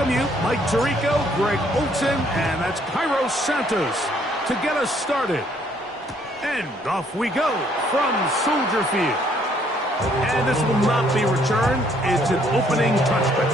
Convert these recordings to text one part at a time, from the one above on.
welcome you, Mike Tirico, Greg Olson, and that's Cairo Santos to get us started. And off we go from Soldier Field. And this will not be returned. It's an opening touchback.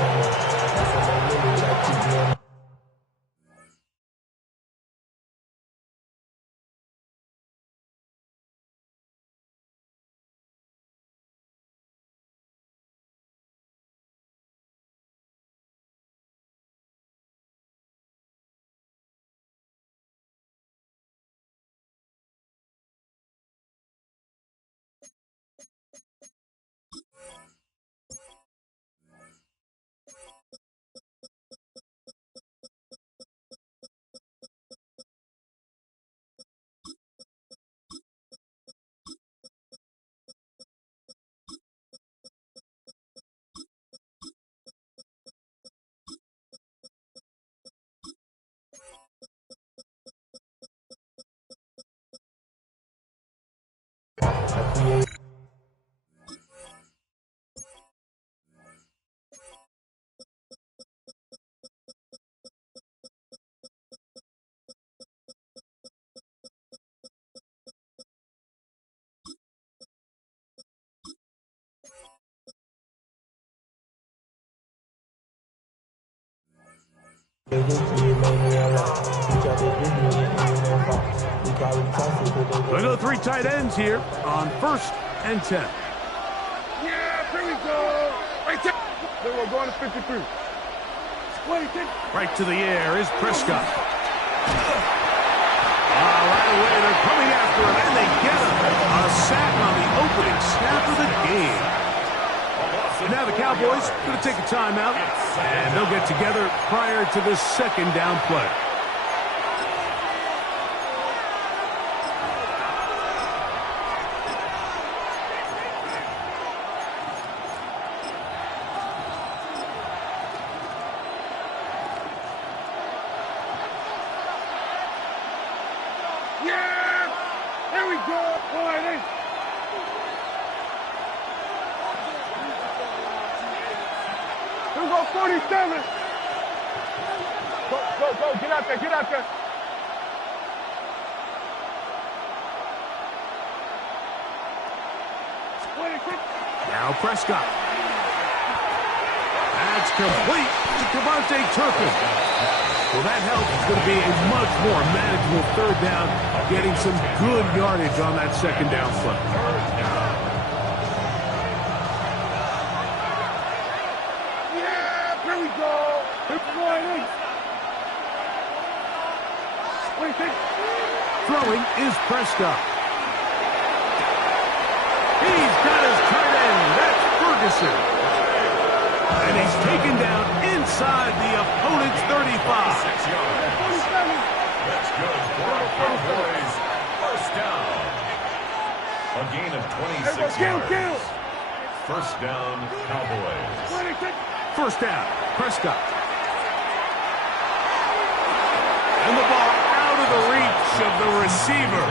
We go 3 tight ends here on 1st and 10. Yeah, here we go. Right there. Then we're going to 53. Right to the air is Prescott. Right away, they're coming after him, and they get him. A sack on the opening snap of the game. And now the Cowboys going to take a timeout, and they'll get together prior to the 2nd down play. Get out there. Now Prescott. That's complete to Devontae Turpin. Well, that helps. It's going to be a much more manageable 3rd down, getting some good yardage on that 2nd down play. Yeah, here we go. Throwing is Prescott. He's got his tight end. That's Ferguson. And he's taken down inside the opponent's 35. That's good for our Cowboys. 1st down. A gain of 26 yards. 1st down, Cowboys. 1st down, Prescott. And the ball out of the reach of the receiver.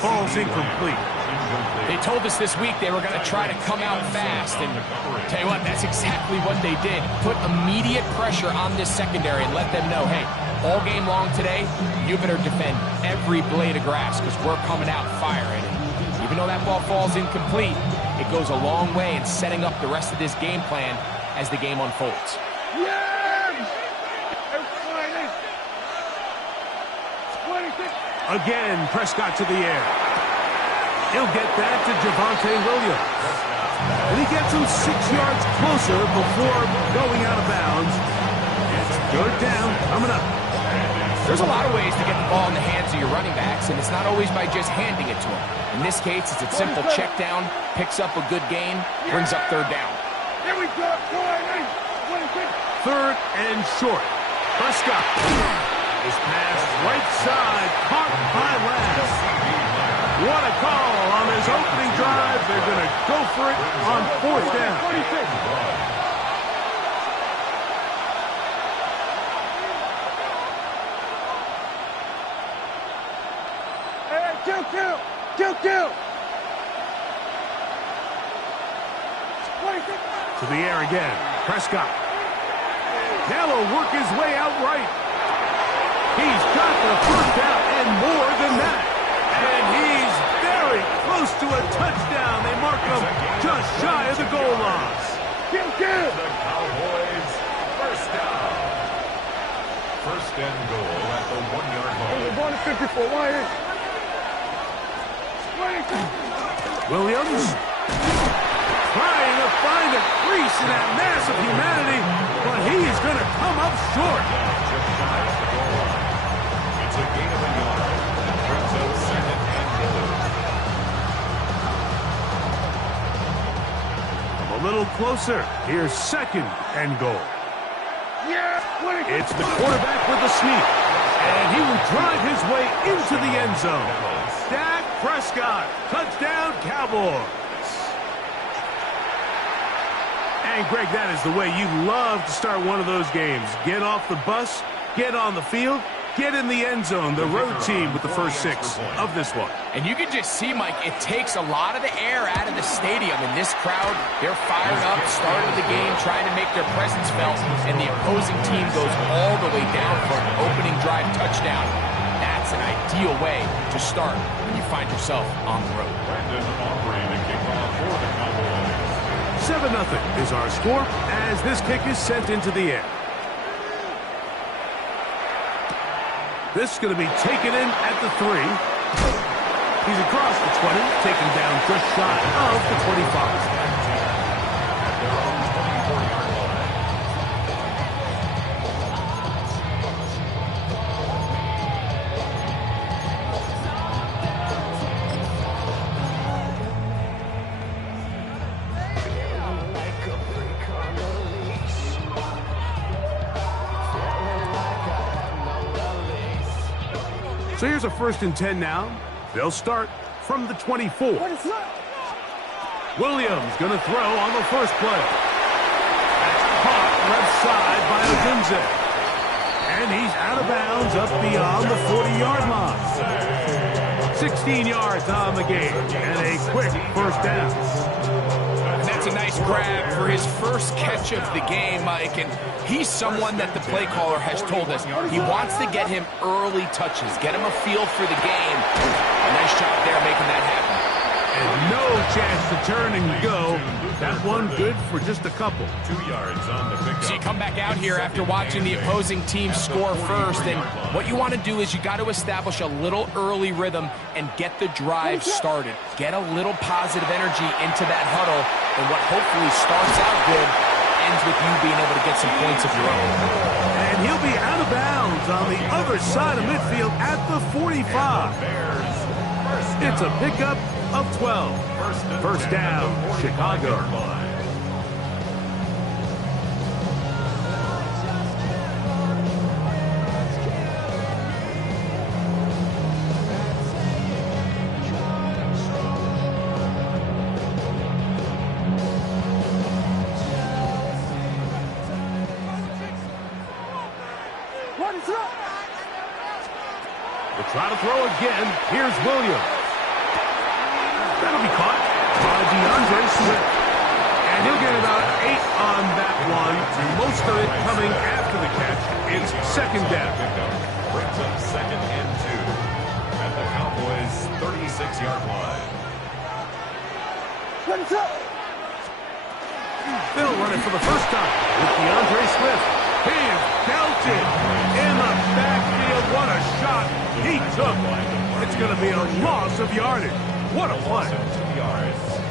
Falls incomplete. They told us this week they were going to try to come out fast, and tell you what, that's exactly what they did. Put immediate pressure on this secondary and let them know, hey, all game long today, you better defend every blade of grass because we're coming out firing. And even though that ball falls incomplete, it goes a long way in setting up the rest of this game plan as the game unfolds. Again, Prescott to the air. He'll get that to Javonte Williams. And he gets him 6 yards closer before going out of bounds. It's 3rd down coming up. There's a lot of ways to get the ball in the hands of your running backs, and it's not always by just handing it to them. In this case, it's a simple check down, picks up a good gain, brings up 3rd down. Here we go. 3rd and short. Prescott. His pass right side, caught by Lance. What a call on his opening drive. They're going to go for it on 4th down. Kill. To the air again. Prescott. Now he'll work his way out right. He's got the first down and more than that. And he's very close to a touchdown. They mark him just shy of the goal line. Kill. The Cowboys, first down. First and goal at the 1-yard line. We're going to 54. Wyatt. Williams trying to find a crease in that mass of humanity, but he's going to come up short. Just shy of the goal line. It's a gain of a yard. That brings up second and goal. A little closer. Here's second and goal. Yeah. It's the quarterback with the sneak, and he will drive his way into the end zone. Dak Prescott, touchdown Cowboys. And Greg, that is the way you love to start one of those games. Get off the bus, get on the field, get in the end zone. The road team with the first 6 of this one. And you can just see, Mike, it takes a lot of the air out of the stadium. And this crowd, they're fired up, started the game, trying to make their presence felt. And the opposing team goes all the way down for an opening drive touchdown. That's an ideal way to start when you find yourself on the road. Brandon Aubrey to kick off for the Cowboys. 7-0 is our score as this kick is sent into the air. This is going to be taken in at the 3. He's across the 20, taken down just shy of the 25. So here's a 1st and 10 now. They'll start from the 24. Williams going to throw on the first play. That's caught left side by Odunze. And he's out of bounds up beyond the 40-yard line. 16 yards on the game and a quick first down. That's a nice grab for his first catch of the game, Mike. And he's someone that the play caller has told us he wants to get him early touches, get him a feel for the game. A nice job there making that happen. And no chance to turn and go. That one good for just a couple. 2 yards on the pickup. So you come back out here after watching the opposing team score first, and what you want to do is you got to establish a little early rhythm and get the drive started. Get a little positive energy into that huddle, and what hopefully starts out good ends with you being able to get some points of your own. And he'll be out of bounds on the other side of midfield at the 45. It's a pickup of 12. First down, Chicago. They try to throw again. Here's Williams. That'll be caught by DeAndre Swift. And he'll get about 8 on that one. Most of it coming after the catch. It's second down. Brings up second and 2 at the Cowboys' 36-yard line. They'll run it for the first time with DeAndre Swift. He is belted in the backfield. What a shot he took. It's going to be a loss of yardage. What a play.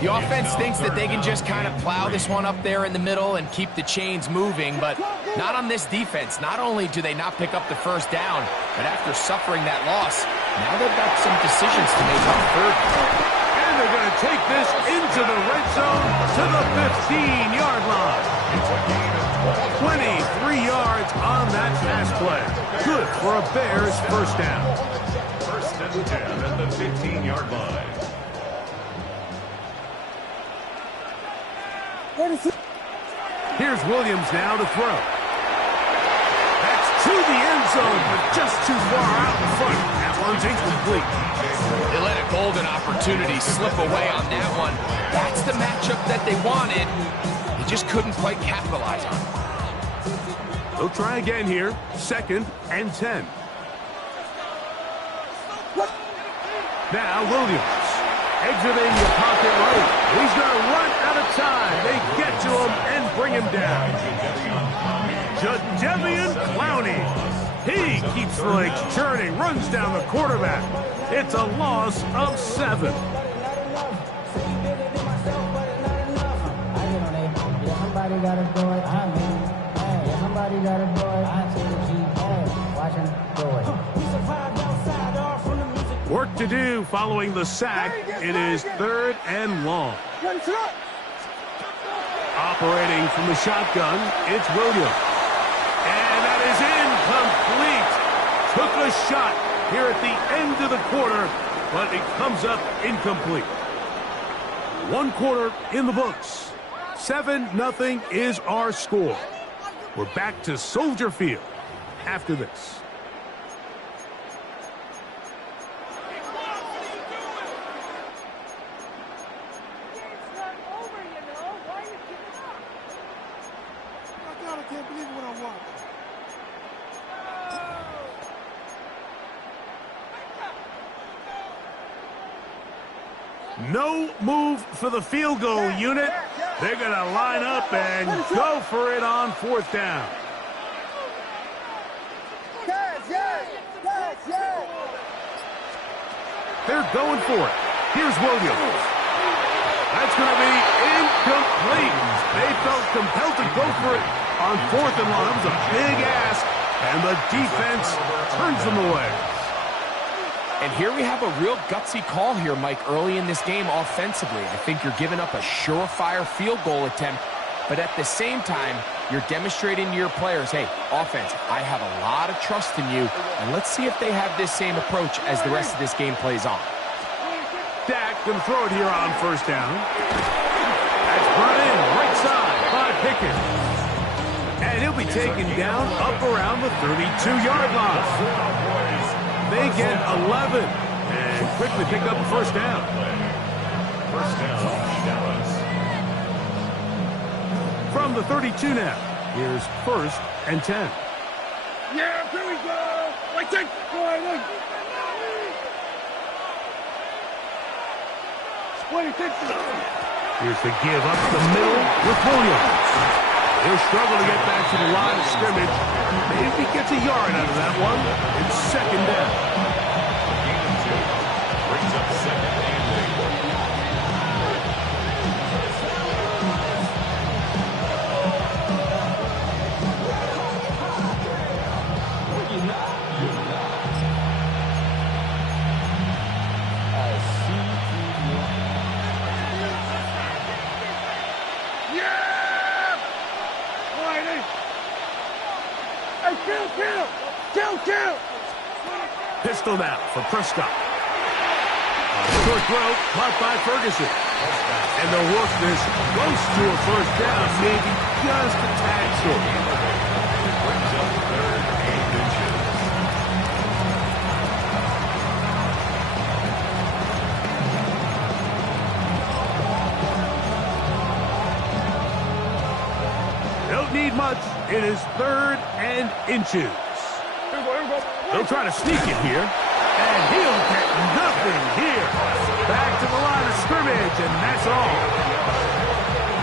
The offense thinks that they can just kind of plow this one up there in the middle and keep the chains moving, but not on this defense. Not only do they not pick up the first down, but after suffering that loss, now they've got some decisions to make on third. And they're going to take this into the red zone to the 15-yard line. 23 yards on that pass play. Good for a Bears first down. First and 10 at the 15-yard line. Here's Williams now to throw. That's to the end zone, but just too far out in front. That one's incomplete. They let a golden opportunity slip away on that one. That's the matchup that they wanted. They just couldn't quite capitalize on it. They'll try again here. 2nd and 10. Now Williams exiting the pocket right. He's going to run out of time. They get to him and bring him down. Jadeveon Clowney. He keeps the legs churning, runs down the quarterback. It's a loss of 7. Somebody got to do it. I mean, hey, somebody got to do it. I see the G. Hey, watch him do it. Work to do following the sack. It is 3rd and long. Operating from the shotgun, it's Williams. And that is incomplete. Took a shot here at the end of the quarter, but it comes up incomplete. 1 quarter in the books. 7-0 is our score. We're back to Soldier Field after this. I can't believe what I watched. No move for the field goal unit. They're going to line up and go for it on 4th down. They're going for it. Here's Williams. That's going to be incomplete. They felt compelled to go for it on 4th and long. It was a big ask, and the defense turns them away. And here we have a real gutsy call here, Mike, early in this game offensively. I think you're giving up a surefire field goal attempt, but at the same time, you're demonstrating to your players, hey, offense, I have a lot of trust in you, and let's see if they have this same approach as the rest of this game plays on. Dak going to throw it here on 1st down. That's brought in right side by Pickett. And he'll be taken down up around the 32-yard line. They get 11 and quickly pick up a 1st down. 1st down, Dallas. From the 32 now, here's 1st and 10. Yeah, here we go. Like that. Here's the give up the middle with Williams. He'll struggle to get back to the line of scrimmage. Maybe he gets a yard out of that one. It's 2nd down. Gain of 2. Brings up 2nd and Kill! Pistol now for Prescott. Short throw, caught by Ferguson. And they'll work this close to a 1st down, maybe just a tad short. brings up 3rd and inches. Don't need much. It is 3rd and inches. They'll try to sneak it here. And he'll get nothing here. Back to the line of scrimmage, and that's all.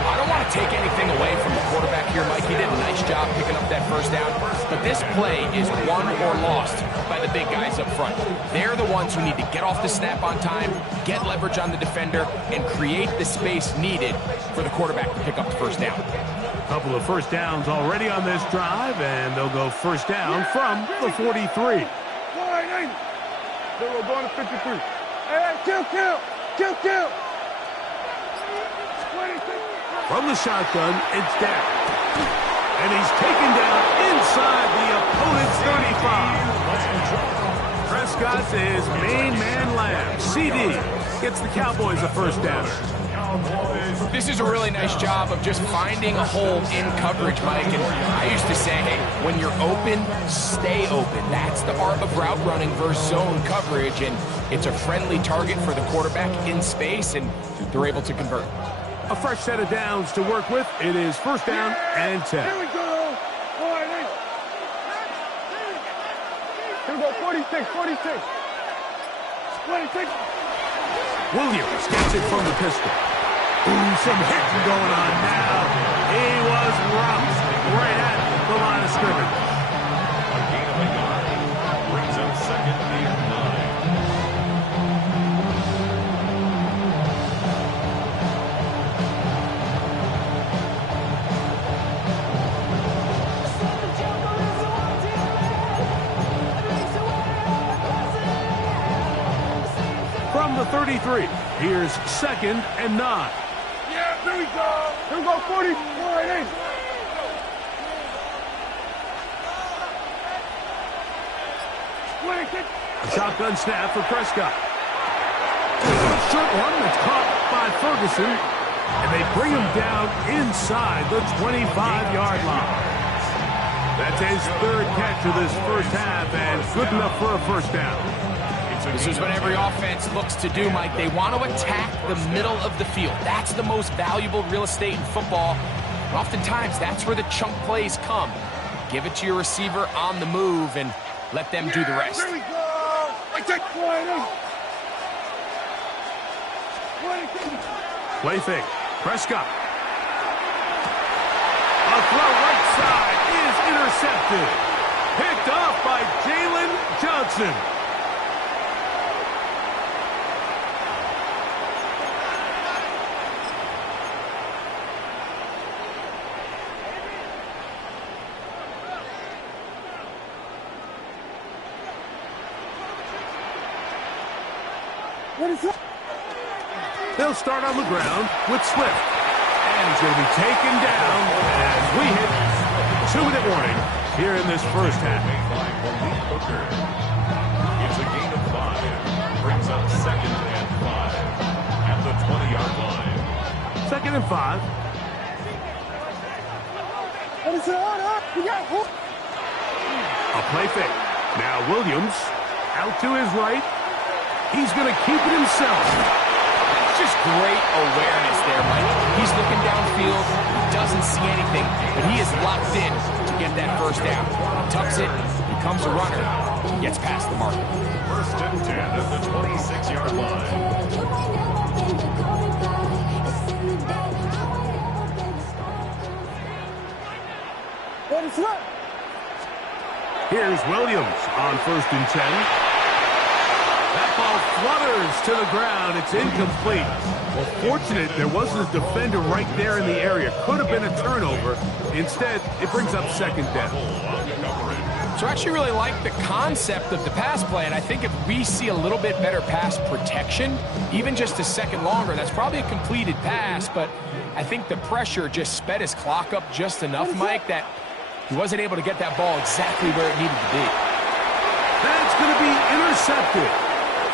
I don't want to take anything away from the quarterback here, Mike. He did a nice job picking up that 1st down. But this play is won or lost by the big guys up front. They're the ones who need to get off the snap on time, get leverage on the defender, and create the space needed for the quarterback to pick up the 1st down. Couple of 1st downs already on this drive, and they'll go 1st down from the 43. They were going to 53. Hey, kill! From the shotgun, it's Dak. And he's taken down inside the opponent's 35. Prescott is main man Lamb. CD gets the Cowboys a 1st down. This is a really nice job of just finding a hole in coverage, Mike. And I used to say, hey, when you're open, stay open. That's the art of route running versus zone coverage. And it's a friendly target for the quarterback in space, and they're able to convert. A fresh set of downs to work with. It is 1st down and 10. Here we go. 46, 46. 26. Williams gets it from the pistol. Ooh, some hitting going on now. He was rocked right at the line of scrimmage. A gain of a yard brings up second and 9. From the 33, here's second and 9. Yeah, here we go. Here we go, 40. All right, in. A shotgun snap for Prescott. Short one that's caught by Ferguson, and they bring him down inside the 25-yard line. That's his third catch of this first half, and good enough for a first down. This is what every offense looks to do, Mike. They want to attack the middle of the field. That's the most valuable real estate in football. And oftentimes, that's where the chunk plays come. Give it to your receiver on the move and let them do the rest. Here we go. I take 20. Play fake. Prescott. A throw right side is intercepted. Picked off by Jalen Johnson. They'll start on the ground with Swift. And he's going to be taken down as we hit 2-minute warning here in this first half. It's a gain of 5. Brings up second and 5 at the 20-yard line. Second and 5. A play fake. Now Williams out to his right. He's going to keep it himself. Just great awareness there, Mike. He's looking downfield. He doesn't see anything, but he is locked in to get that first down. He tucks it, becomes a runner, gets past the marker. First and 10 at the 26-yard line. Here's Williams on first and 10. That ball flutters to the ground. It's incomplete. Well, fortunate there wasn't a defender right there in the area. Could have been a turnover. Instead, it brings up second down. So I actually really like the concept of the pass play, and I think if we see a little bit better pass protection, even just a second longer, that's probably a completed pass, but I think the pressure just sped his clock up just enough, Mike, that he wasn't able to get that ball exactly where it needed to be. That's going to be intercepted.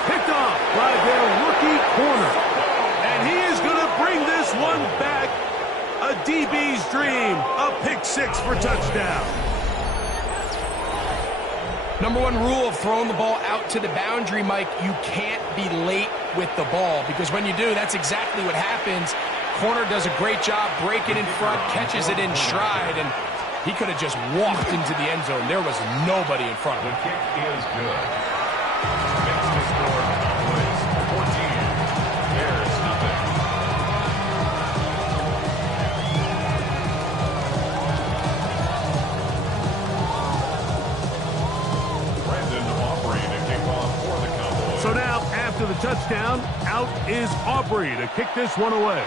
Picked off by their rookie corner. And he is going to bring this one back. A DB's dream. A pick six for touchdown. Number one rule of throwing the ball out to the boundary, Mike, you can't be late with the ball, because when you do, that's exactly what happens. Corner does a great job breaking in front, catches it in stride, and he could have just walked into the end zone. There was nobody in front of him. The kick is good. Makes the score Cowboys 14. Bears nothing. Brandon Aubrey to kick off for the Cowboys. So now, after the touchdown, out is Aubrey to kick this one away.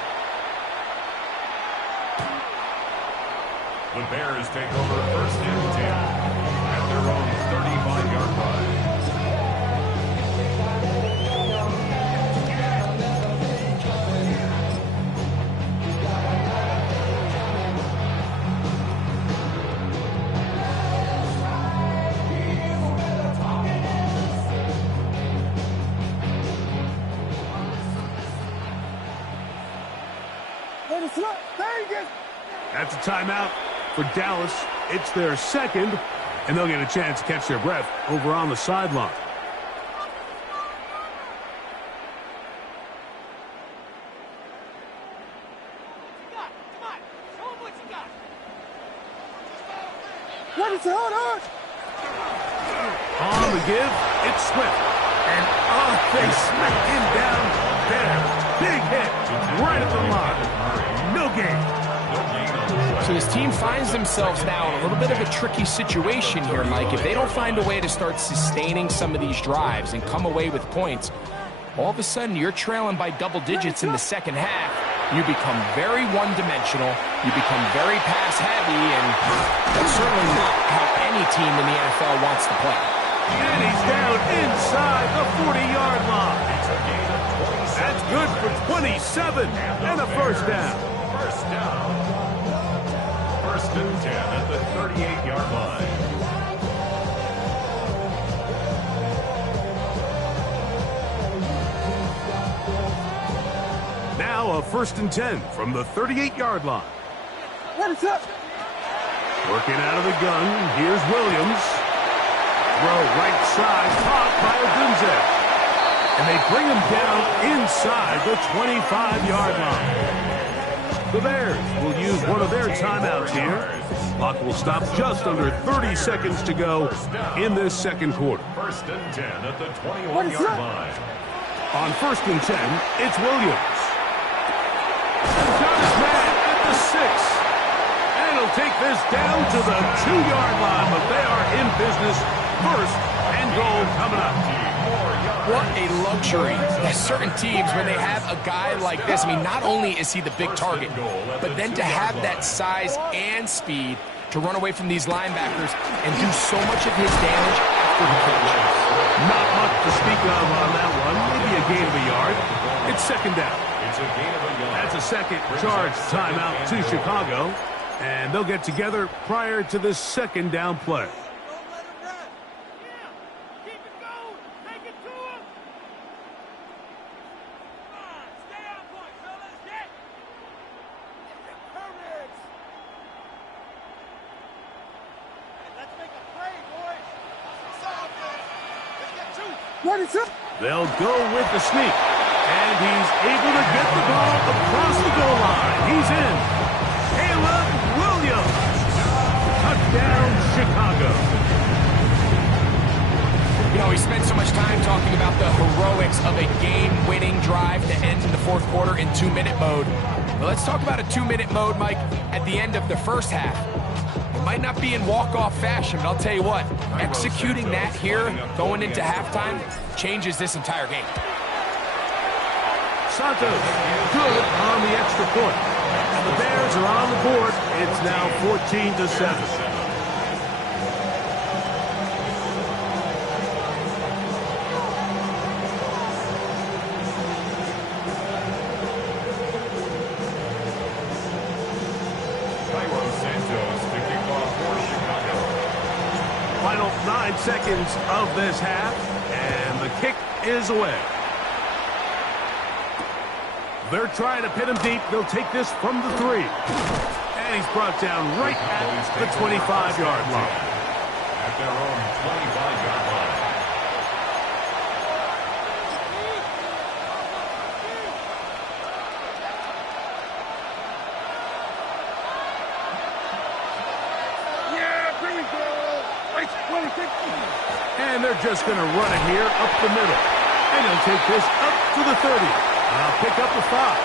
The Bears take over first and 10 at their own 35-yard line. That's a timeout for Dallas. It's their second, and they'll get a chance to catch their breath over on the sideline. On the give, it's Swift. And they smack him down there. Big hit right at the line. No gain. So this team finds themselves now in a little bit of a tricky situation here, Mike. If they don't find a way to start sustaining some of these drives and come away with points, all of a sudden you're trailing by double digits in the second half. You become very one-dimensional. You become very pass-heavy, and that's certainly not how any team in the NFL wants to play. And he's down inside the 40-yard line. That's good for 27 and a first down. First down. First and 10 at the 38-yard line. Now a first and 10 from the 38-yard line. What is up? Working out of the gun, here's Williams. Throw right side, caught by Odunze. And they bring him down inside the 25-yard line. The Bears will use one of their timeouts here. Clock will stop just under 30 seconds to go in this second quarter. First and 10 at the 21-yard line. On first and 10, it's Williams. Got his man at the 6. And he'll take this down to the 2-yard line, but they are in business. First and goal coming up. What a luxury. There's certain teams, when they have a guy like this, I mean, not only is he the big target, but then to have that size and speed to run away from these linebackers and do so much of his damage after the catch. Not much to speak of on that one. Maybe a gain of a yard. It's second down. That's a second charge timeout to Chicago. And they'll get together prior to the second down play. They'll go with the sneak. And he's able to get the ball across the goal line. He's in. Caleb Williams. Touchdown, Chicago. You know, we spent so much time talking about the heroics of a game-winning drive to end in the fourth quarter in 2-minute mode. Well, let's talk about a 2-minute mode, Mike, at the end of the first half. It might not be in walk-off fashion, but I'll tell you what, executing that here, going into halftime, changes this entire game. Santos, good on the extra point. And the Bears are on the board. It's now 14-7. Final 9 seconds of this half, and the kick is away. They're trying to pin him deep. They'll take this from the 3. And he's brought down right at the 25-yard line. At their own 25-yard line. Yeah, here we go. And they're just going to run it here up the middle. And he'll take this up to the 30. I'll pick up the 5.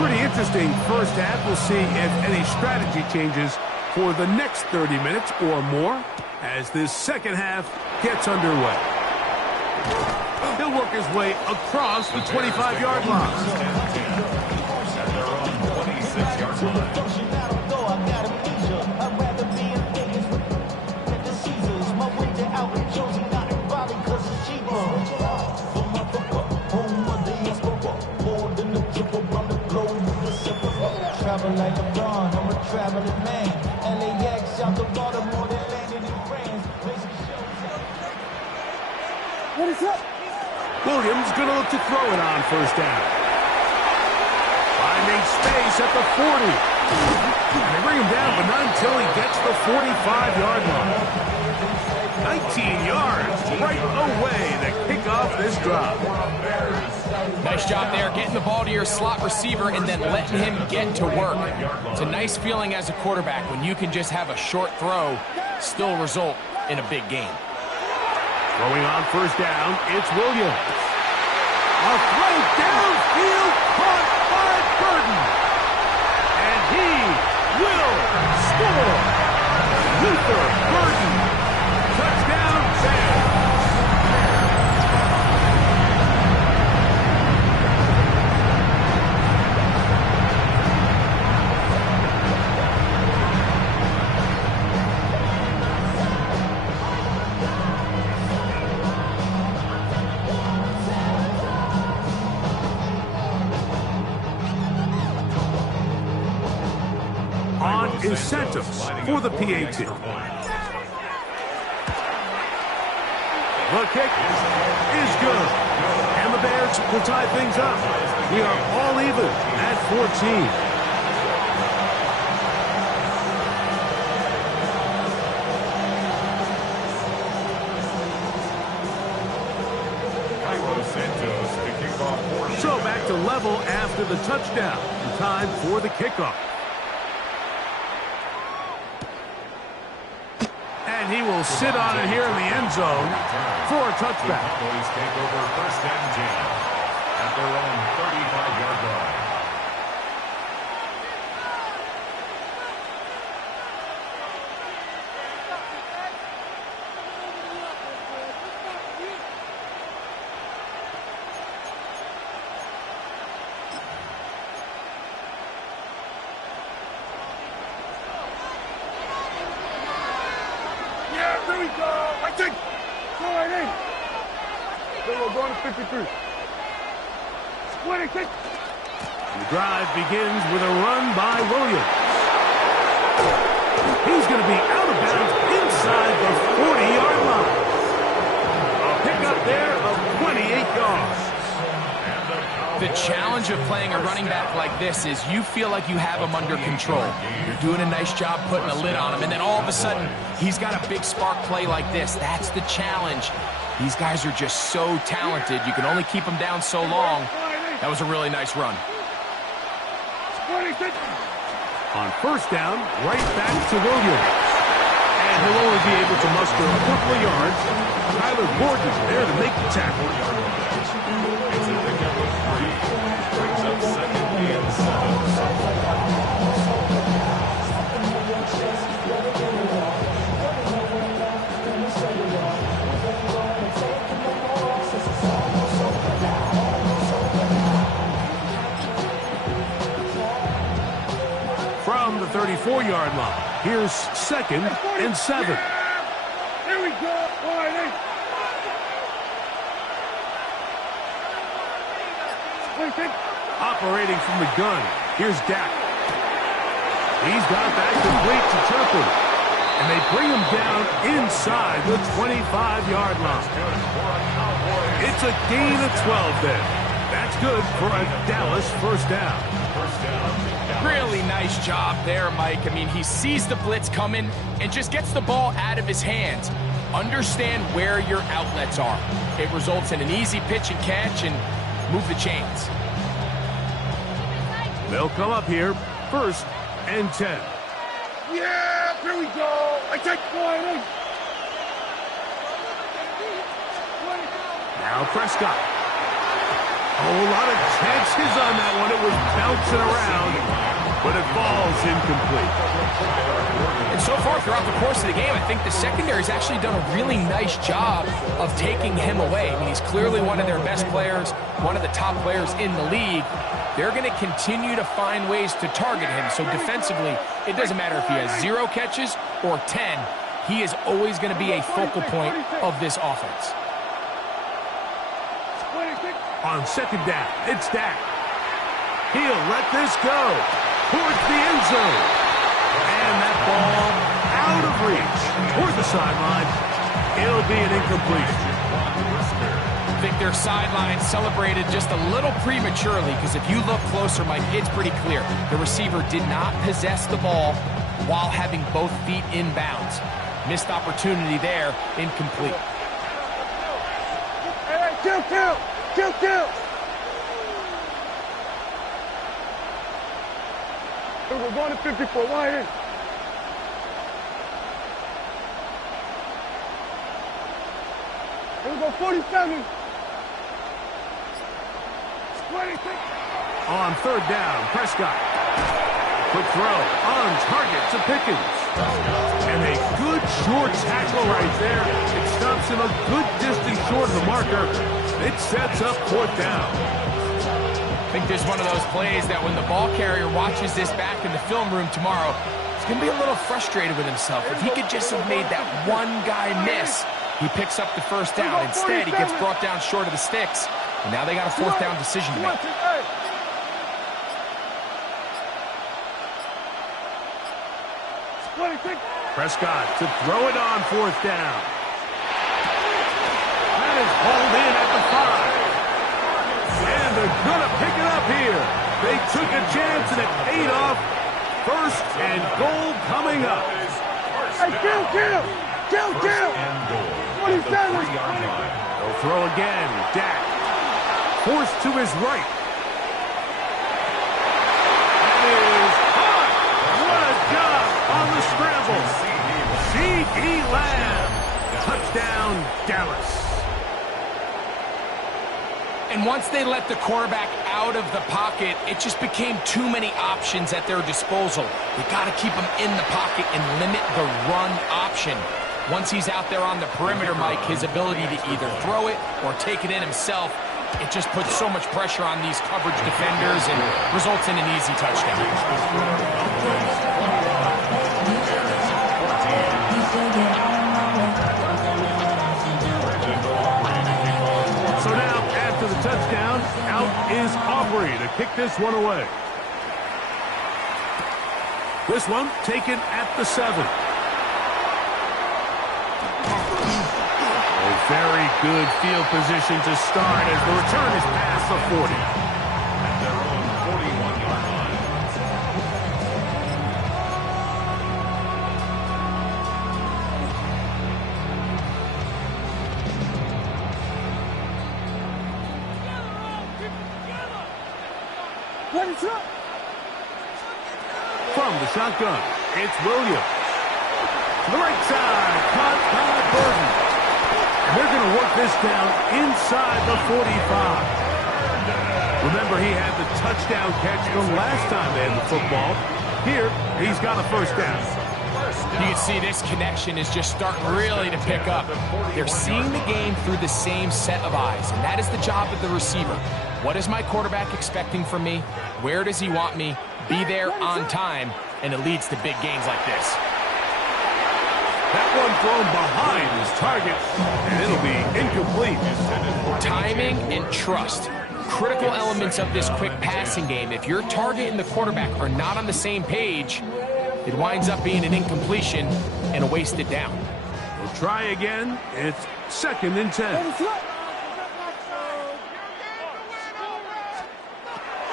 Pretty interesting first half. We'll see if any strategy changes for the next 30 minutes or more as this second half gets underway. He'll work his way across the 25-yard line. At their own 26-yard line. Travel like LeBron, I'm a traveling man. LAX out the Baltimore, they landed in France. What is up? Williams going to look to throw it on first down. Finding space at the 40. They bring him down, but not until he gets the 45-yard line. 19 yards right away to kick off this drive. Nice job there, getting the ball to your slot receiver and then letting him get to work. It's a nice feeling as a quarterback when you can just have a short throw still result in a big game. Throwing on first down, it's Williams. A throw downfield caught by Burton. And he will score. Luther Burton. Touchdown, Bears. Incentives for the PAT. The kick is good. And the Bears will tie things up. We are all even at 14. So back to level after the touchdown. Time for the kickoff. And he will sit on it here in the end zone for a touchback. Cowboys take over 1st and 10 at their own 35-yard line. Here we go. I think. Go right in. Then we're going to 53. 26. The drive begins with a run by Williams. He's going to be out of bounds inside the 40-yard line. A pickup there of 28 yards. The challenge of playing a running back like this is you feel like you have him under control. You're doing a nice job putting a lid on him, and then all of a sudden, he's got a big spark play like this. That's the challenge. These guys are just so talented. You can only keep them down so long. That was a really nice run. 26. On first down, right back to Williams. And he'll only be able to muster a couple of yards. Tyler Gordon there to make the tackle. It's a pickup of 3. Brings up 2nd and 7. From the 34-yard line, here's 2nd and 7. Here we go. All right, 8. Operating from the gun, here's Dak. He's got that complete to Turpin. And they bring him down inside the 25-yard line. It's a gain of 12 there. That's good for a Dallas first down. Really nice job there, Mike. I mean, he sees the blitz coming and just gets the ball out of his hands. Understand where your outlets are. It results in an easy pitch and catch and move the chains. They'll come up here, 1st and 10. Yeah, here we go. I take 1. Now Prescott. A whole lot of chances on that one. It was bouncing around, but it falls incomplete. And so far throughout the course of the game, I think the secondary's actually done a really nice job of taking him away. I mean, he's clearly one of their best players, one of the top players in the league. They're going to continue to find ways to target him. So defensively, it doesn't matter if he has 0 catches or 10. He is always going to be a focal point of this offense. On 2nd down, it's Dak. He'll let this go towards the end zone. And that ball out of reach toward the sideline. It'll be an incompletion. I think their sideline celebrated just a little prematurely because if you look closer, Mike, it's pretty clear. The receiver did not possess the ball while having both feet in bounds. Missed opportunity there, incomplete. Hey, kill! We're going to 54, wide in. Here we go, 47. On third down, Prescott. Quick throw on target to Pickens. And a good short tackle right there. It stops him a good distance short of the marker. It sets up fourth down. I think this is one of those plays that when the ball carrier watches this back in the film room tomorrow, he's going to be a little frustrated with himself. If he could just have made that one guy miss, he picks up the first down. Instead, he gets brought down short of the sticks. And now they got a fourth down decision to make. Prescott to throw it on fourth down. That is hauled in at the 5. And they're going to pick it up here. They took a chance and it paid off. First and goal coming up. Hey, kill! 47. They'll throw again. Dak forced to his right. That is hot. What a job on the scramble. C.D. Lamb. Touchdown, Dallas. And once they let the quarterback out of the pocket, it just became too many options at their disposal. They got to keep him in the pocket and limit the run option. Once he's out there on the perimeter, Mike, his ability to either throw it or take it in himself, it just puts so much pressure on these coverage defenders and results in an easy touchdown. So now, after the touchdown, out is Aubrey to kick this one away. This one taken at the 7. A very good field position to start as the return is past the 40. At their own 41-yard line. What is up? From the shotgun, it's Williams. To the right side, caught by Burton. And they're going to work this down inside the 45. Remember, he had the touchdown catch the last time they had the football. Here, he's got a first down. You can see this connection is just starting really to pick up. They're seeing the game through the same set of eyes, and that is the job of the receiver. What is my quarterback expecting from me? Where does he want me? Be there on time, and it leads to big gains like this. That one thrown behind his target, and it'll be incomplete. Timing and trust. Critical elements of this quick passing game. If your target and the quarterback are not on the same page, it winds up being an incompletion and a wasted down. We'll try again. It's 2nd and 10.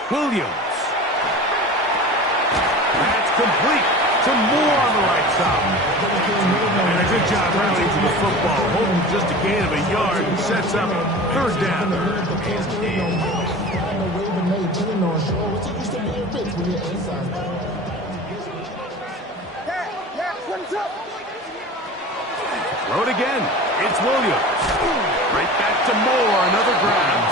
Williams. That's complete to Moore on the right side. And a good job rallying to the football. Holding just a gain of a yard and sets up third down. Throw it again. It's Williams. Right back to Moore. Another grab.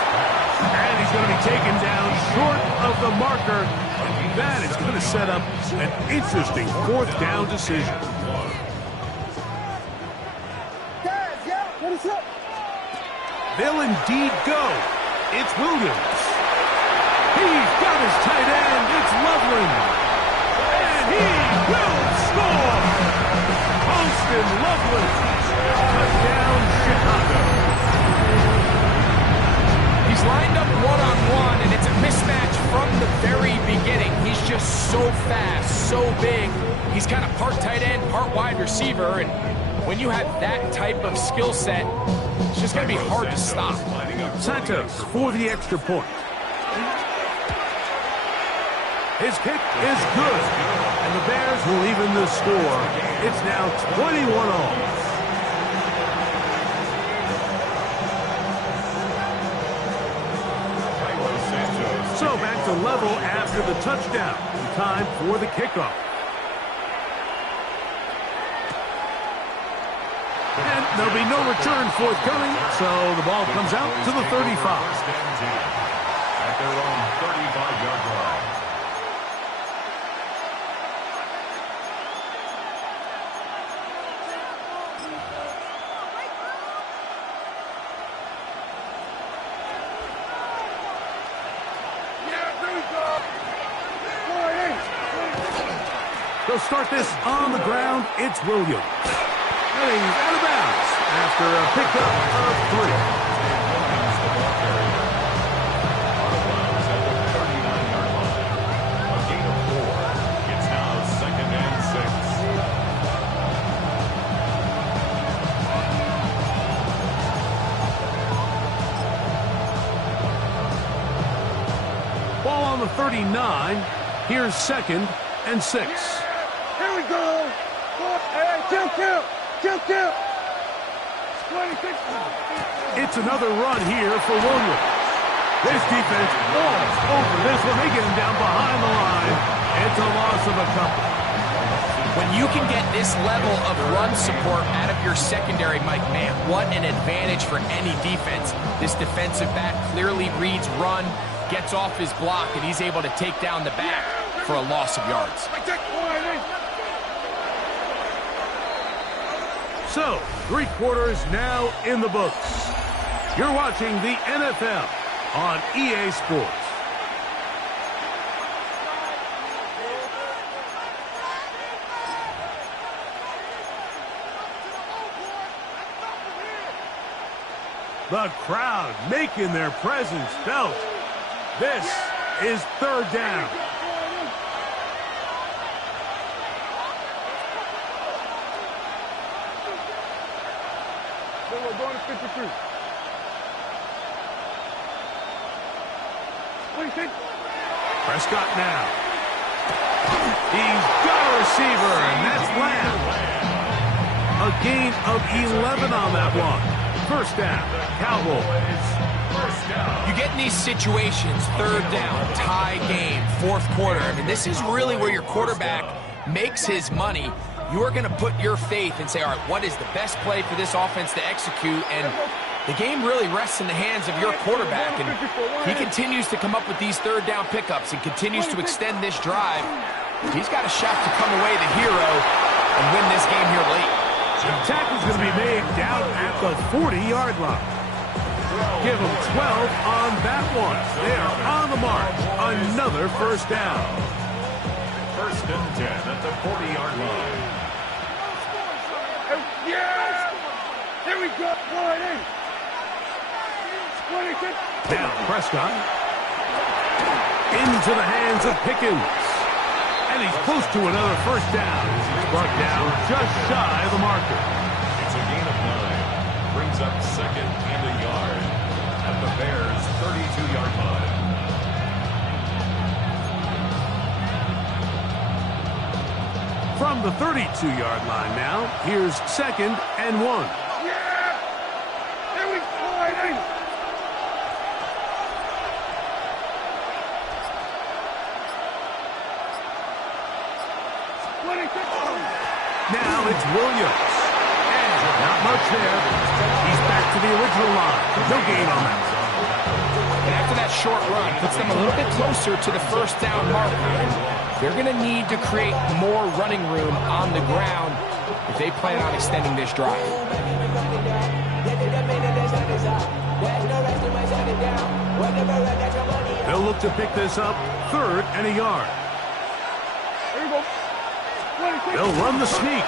And he's going to be taken down short of the marker. And that is going to set up an interesting fourth down decision. They'll indeed go. It's Williams. He's got his tight end. It's Loveland. And he will score. Austin Loveland. Touchdown, Chicago. He's lined up one-on-one, and it's a mismatch from the very beginning. He's just so fast, so big. He's kind of part tight end, part wide receiver, and when you have that type of skill set, it's just going to be hard to stop. Santos for the extra point. His kick is good, and the Bears will even the score It's now 21 all. So back to level after the touchdown. Time for the kickoff. And there'll be no return forthcoming, so the ball comes out to the 35. At their own 35-yard line. They'll start this on the ground. It's Williams. And he's out of bounds after a pickup of 3. Out of bounds at the 39-yard line. A gain of 4. It's now 2nd and 6. Ball on the 39. Here's 2nd and 6. Here we go. Hey, kill. 26. It's another run here for Williams. This defense all over this one. They get him down behind the line. It's a loss of a couple. When you can get this level of run support out of your secondary, Mike, man, what an advantage for any defense. This defensive back clearly reads run, gets off his block, and he's able to take down the back for a loss of yards. So, 3 quarters now in the books. You're watching the NFL on EA Sports. The crowd making their presence felt. This is 3rd down. We're going to 53. 26. Prescott now. He's got a receiver, and that's Lamb. A gain of 11 on that one. 1st down, Cowboys. You get in these situations, 3rd down, tie game, 4th quarter. I mean, this is really where your quarterback makes his money. You are going to put your faith and say, all right, what is the best play for this offense to execute? And the game really rests in the hands of your quarterback. And he continues to come up with these 3rd down pickups and continues to extend this drive. He's got a shot to come away the hero and win this game here late. The tackle's going to be made down at the 40-yard line. Give them 12 on that one. They are on the mark. Another 1st down. 1st and 10 at the 40-yard line. Yes! Here we go. 26. Now Prescott. Into the hands of Pickens. And he's close to another 1st down. He's brought down just shy of the marker. It's a gain of 9. Brings up 2nd and a yard at the Bears' 32-yard line. From the 32-yard line now, here's 2nd and 1. Yeah! Here we go. Now it's Williams. And not much there. He's back to the original line. No gain on that. And after that short run, puts them a little bit closer to the 1st down marker. They're going to need to create more running room on the ground if they plan on extending this drive. They'll look to pick this up 3rd and a yard. Here we go. 26. They'll run the sneak.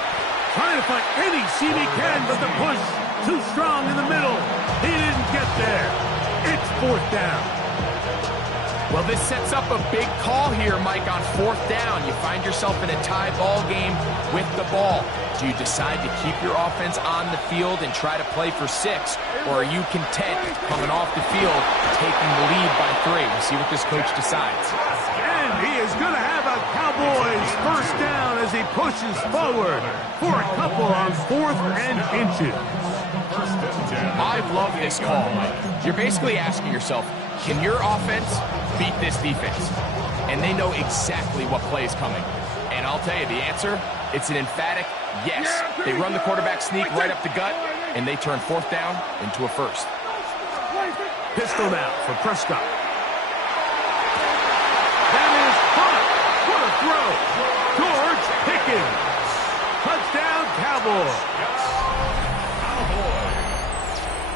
Trying to find any seam he can, but the push too strong in the middle. He didn't get there. It's 4th down. Well, this sets up a big call here, Mike, on 4th down. You find yourself in a tie ball game with the ball. Do you decide to keep your offense on the field and try to play for 6? Or are you content coming off the field, taking the lead by 3? We'll see what this coach decides. And he is going to have a Cowboys 1st down as as he pushes forward for a couple on 4th and inches. I love this call, Mike. You're basically asking yourself, can your offense beat this defense? And they know exactly what play is coming. And I'll tell you the answer, it's an emphatic yes. They run the quarterback sneak right up the gut, and they turn 4th down into a 1st. Pistol now for Prescott. That is caught. What a throw. George Pickens. Touchdown, Cowboys.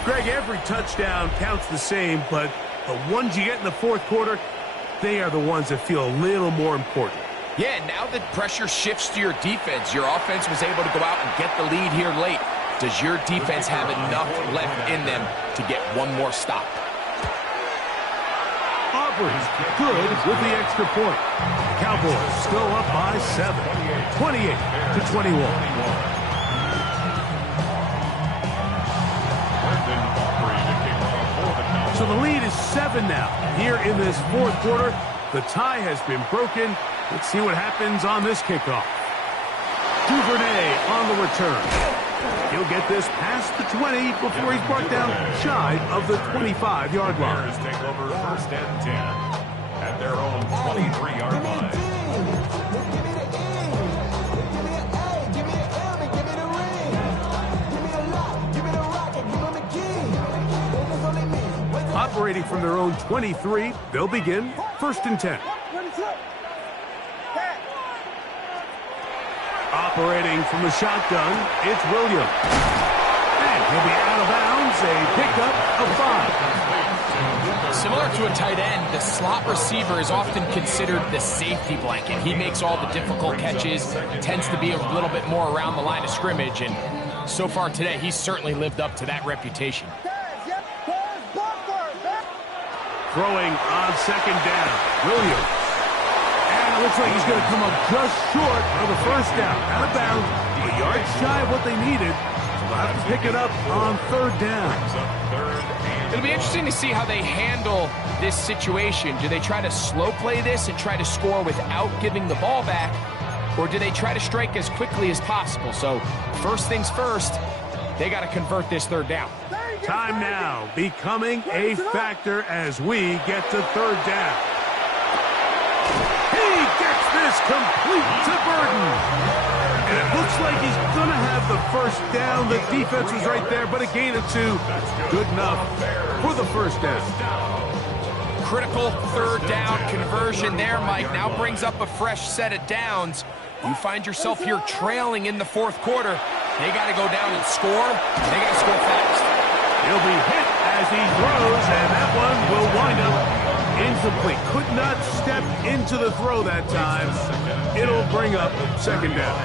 Greg, every touchdown counts the same, but the ones you get in the 4th quarter, they are the ones that feel a little more important. Yeah, now that pressure shifts to your defense, your offense was able to go out and get the lead here late. Does your defense have enough left in them to get one more stop? Auburn's good with the extra point. Cowboys still up by 7, 28-21. So the lead is 7 now. Here in this 4th quarter, the tie has been broken. Let's see what happens on this kickoff. Duvernay on the return. He'll get this past the 20 before he's brought down shy of the 25-yard line. Take over 1st and 10 at their own 23-yard line. Operating from their own 23, they'll begin 1st and 10. Operating from the shotgun, it's Williams. And he'll be out of bounds, a pickup of 5. Similar to a tight end, the slot receiver is often considered the safety blanket. He makes all the difficult catches, tends to be a little bit more around the line of scrimmage, and so far today, he's certainly lived up to that reputation. Throwing on 2nd down, Williams. And it looks like he's going to come up just short of the 1st down. Out of bounds, a yard shy of what they needed. So they'll have to pick it up on 3rd down. It'll be interesting to see how they handle this situation. Do they try to slow play this and try to score without giving the ball back? Or do they try to strike as quickly as possible? So first things first, they got to convert this 3rd down. Time now becoming a factor as we get to 3rd down. He gets this complete to Burton. And it looks like he's going to have the 1st down. The defense was right there, but a gain of 2. Good enough for the 1st down. Critical 3rd down conversion there, Mike. Now brings up a fresh set of downs. You find yourself here trailing in the 4th quarter. They got to go down and score. They got to score fast. He'll be hit as he throws, and that one will wind up incomplete. Could not step into the throw that time. It'll bring up 2nd down.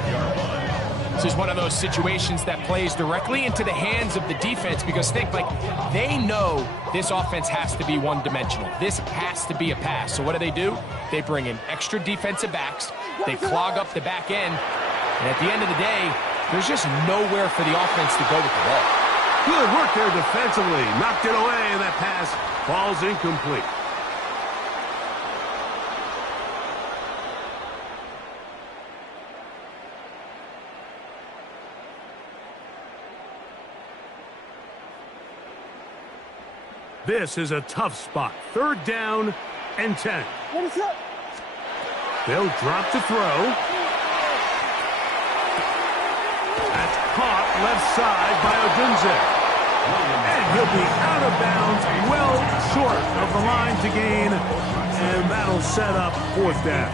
This is one of those situations that plays directly into the hands of the defense because think, like, they know this offense has to be one-dimensional. This has to be a pass. So what do? They bring in extra defensive backs. They clog up the back end. And at the end of the day, there's just nowhere for the offense to go with the ball. Good work there defensively. Knocked it away, and that pass falls incomplete. This is a tough spot. 3rd down and 10. They'll drop to throw. That's caught left side by Odunze. And he'll be out of bounds, well short of the line to gain. And that'll set up 4th down.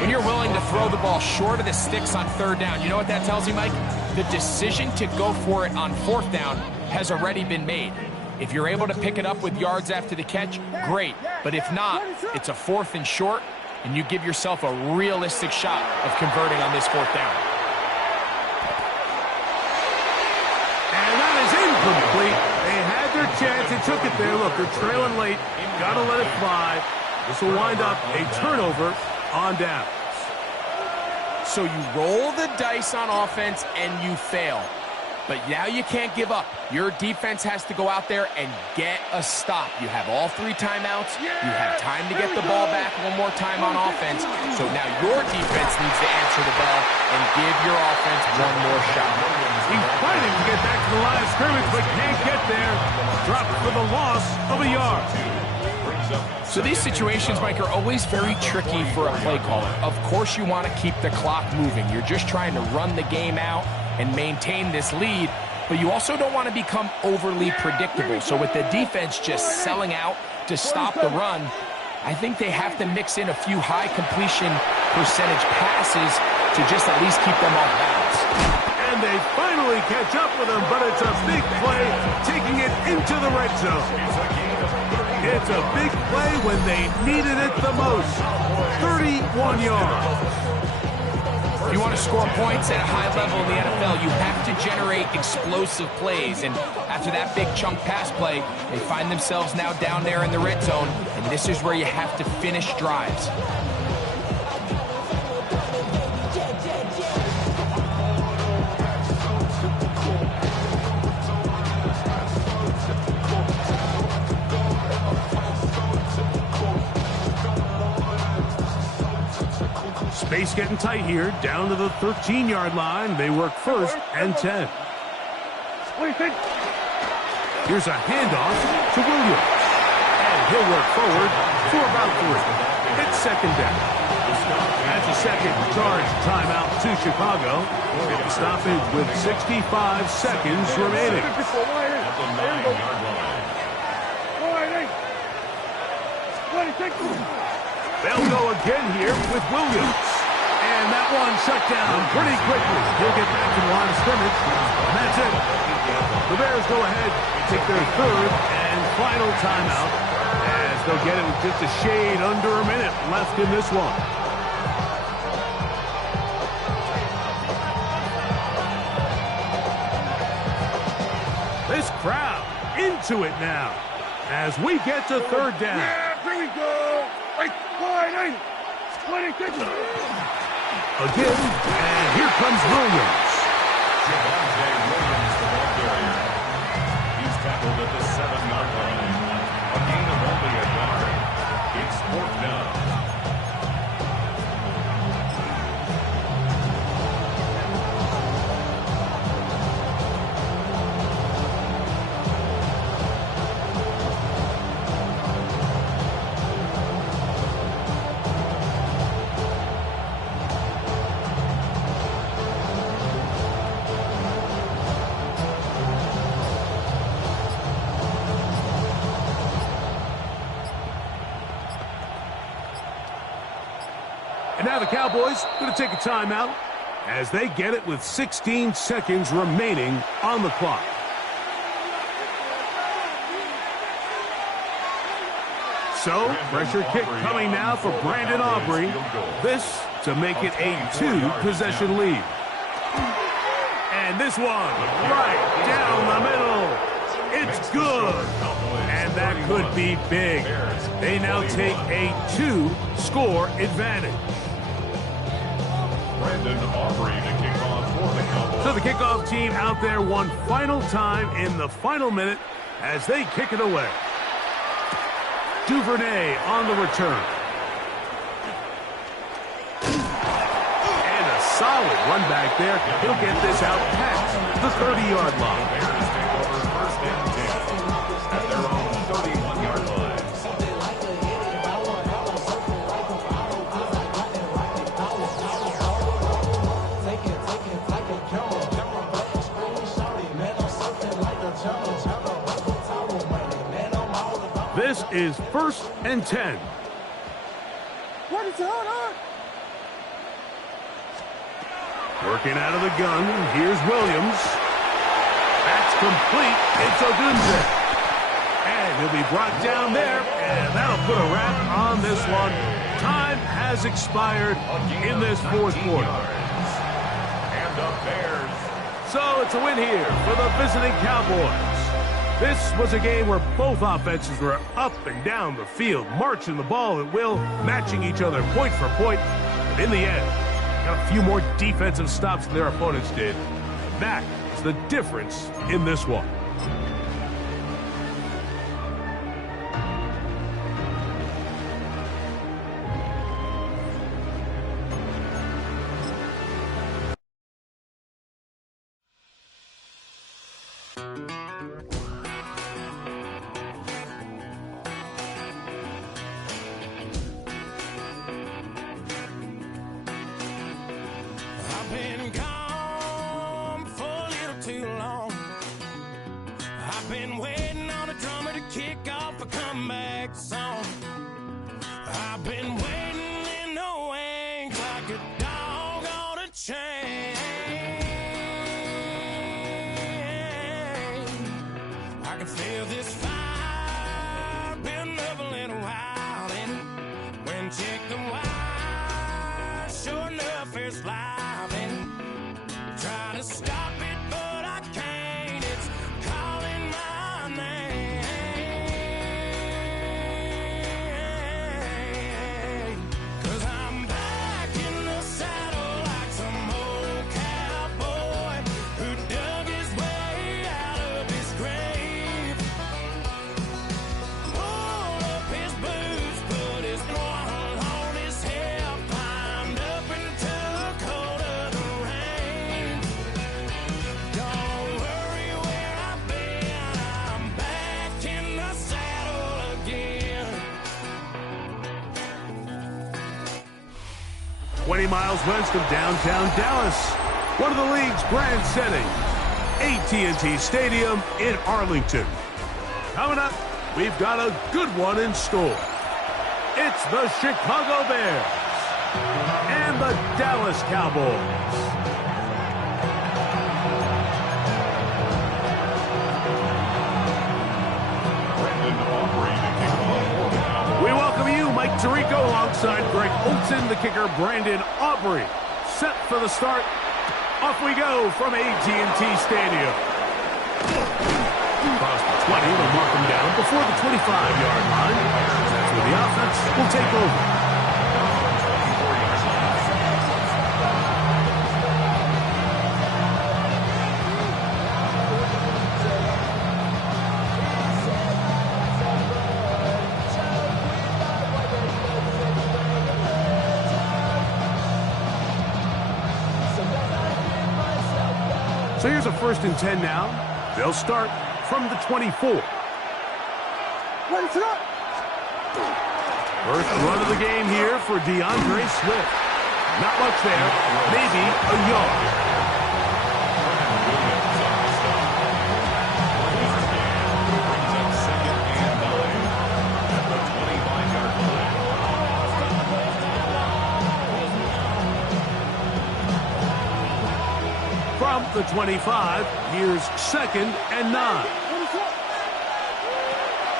When you're willing to throw the ball short of the sticks on 3rd down, you know what that tells you, Mike? The decision to go for it on 4th down has already been made. If you're able to pick it up with yards after the catch, great. But if not, it's a 4th and short, and you give yourself a realistic shot of converting on this 4th down. And that is incomplete. They had their chance. They took it there. Look, they're trailing late. Got to let it fly. This will wind up a turnover on downs. So you roll the dice on offense and you fail. But now you can't give up. Your defense has to go out there and get a stop. You have all 3 timeouts. You have time to get the ball back one more time on offense. So now your defense needs to answer the bell and give your offense one more shot. He's fighting to get back to the line of scrimmage, but can't get there. Dropped for the loss of a yard. So these situations, Mike, are always very tricky for a play caller. Of course you want to keep the clock moving. You're just trying to run the game out and maintain this lead, but you also don't want to become overly predictable. So with the defense just selling out to stop the run, I think they have to mix in a few high completion percentage passes to just at least keep them off balance. And they finally catch up with him, but it's a big play, taking it into the red zone. It's a big play when they needed it the most. 31 yards. If you want to score points at a high level in the NFL, you have to generate explosive plays. And after that big chunk pass play, they find themselves now down there in the red zone. And this is where you have to finish drives. Space getting tight here, down to the 13-yard line. They work 1st and 10. What do you think? Here's a handoff to Williams. And he'll work forward for about 3. It's 2nd down. That's a second charge timeout to Chicago. They'll stop it with 65 seconds remaining. What do you think? They'll go again here with Williams. And that one shut down pretty quickly. He'll get back to the line of scrimmage. And that's it. The Bears go ahead, take their 3rd and final timeout, as they'll get it with just a shade under a minute left in this one. This crowd into it now as we get to 3rd down. Yeah, here we go. Wide, 26. Again, and here comes Williams. Javonte Williams, the ball carrier. He's tackled at the 7-yard line. A gain of only a yard. It's 4th down. And now the Cowboys going to take a timeout as they get it with 16 seconds remaining on the clock. So, pressure kick coming now for Brandon Aubrey. This to make it a 2-possession lead. And this one right down the middle. It's good. And that could be big. They now take a 2-score advantage. Brandon Aubrey to kick off for the Cowboys. So the kickoff team out there one final time in the final minute as they kick it away. Duvernay on the return. And a solid run back there. He'll get this out past the 30-yard line. Bears take over 1st and 10 at their own 31-yard line. This is 1st and 10. What is going on? Working out of the gun. Here's Williams. That's complete. It's Odunze. And he'll be brought down there. And that'll put a wrap on this one. Time has expired in this 4th quarter. And the Bears. So it's a win here for the visiting Cowboys. This was a game where both offenses were up and down the field, marching the ball at will, matching each other point for point. But in the end, got a few more defensive stops than their opponents did. That makes the difference in this one. Miles west of downtown Dallas, one of the league's grand setting, AT&T Stadium in Arlington. Coming up, we've got a good one in store. It's the Chicago Bears and the Dallas Cowboys. We welcome you, Mike Tirico, alongside Greg Olsen, the kicker, Brandon Aubrey. Set for the start. Off we go from AT&T Stadium. Across the 20, they'll mark him down before the 25-yard line. That's where the offense will take over. So here's a 1st and 10 now. They'll start from the 24. First run of the game here for DeAndre Swift. Not much there, maybe a yard. From the 25, here's 2nd and 9.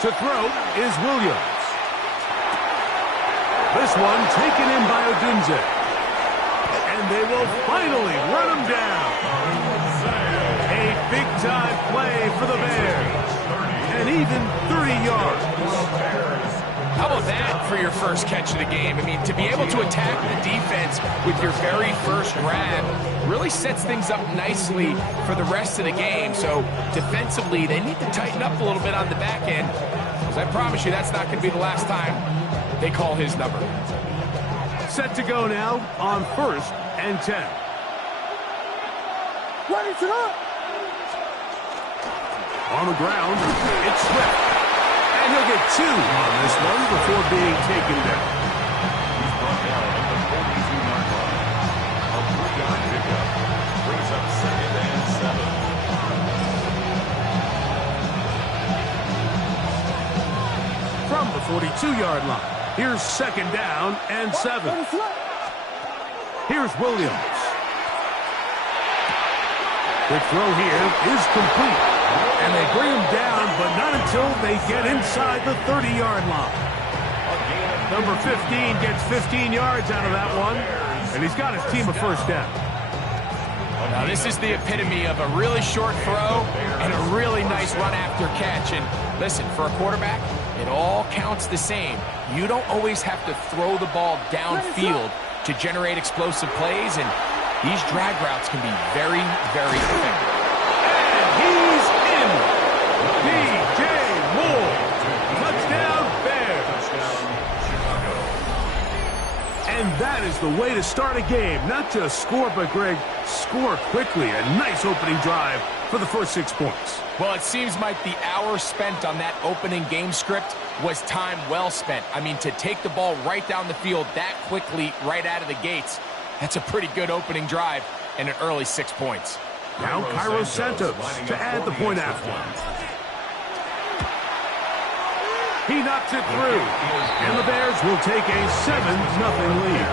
To throw is Williams. This one taken in by Odunze. And they will finally run him down. A big-time play for the Bears. And even 30 yards. How about that for your first catch of the game? I mean, to be able to attack the defense with your very first grab really sets things up nicely for the rest of the game. So defensively, they need to tighten up a little bit on the back end, because I promise you that's not going to be the last time they call his number. Set to go now on 1st and 10. On the ground, it's Swift. And he'll get 2 on this one before being taken down. He's brought down at the 42-yard line. A 3-yard pickup brings up 2nd and 7. From the 42-yard line, here's 2nd down and 7. Here's Williams. The throw here is complete. And they bring him down, but not until they get inside the 30-yard line. Number 15 gets 15 yards out of that one, and he's got his team a 1st down. Now, this is the epitome of a really short throw and a really nice run after catch. And listen, for a quarterback, it all counts the same. You don't always have to throw the ball downfield to generate explosive plays, and these drag routes can be very, very effective. is the way to start a game. Not just score, but, Greg, score quickly. A nice opening drive for the first 6 points. Well, it seems like the hour spent on that opening game script was time well spent. I mean, to take the ball right down the field that quickly right out of the gates, that's a pretty good opening drive and an early 6 points. Now Cairo Santos to add the point after. He knocks it through, and the Bears will take a 7-0 lead.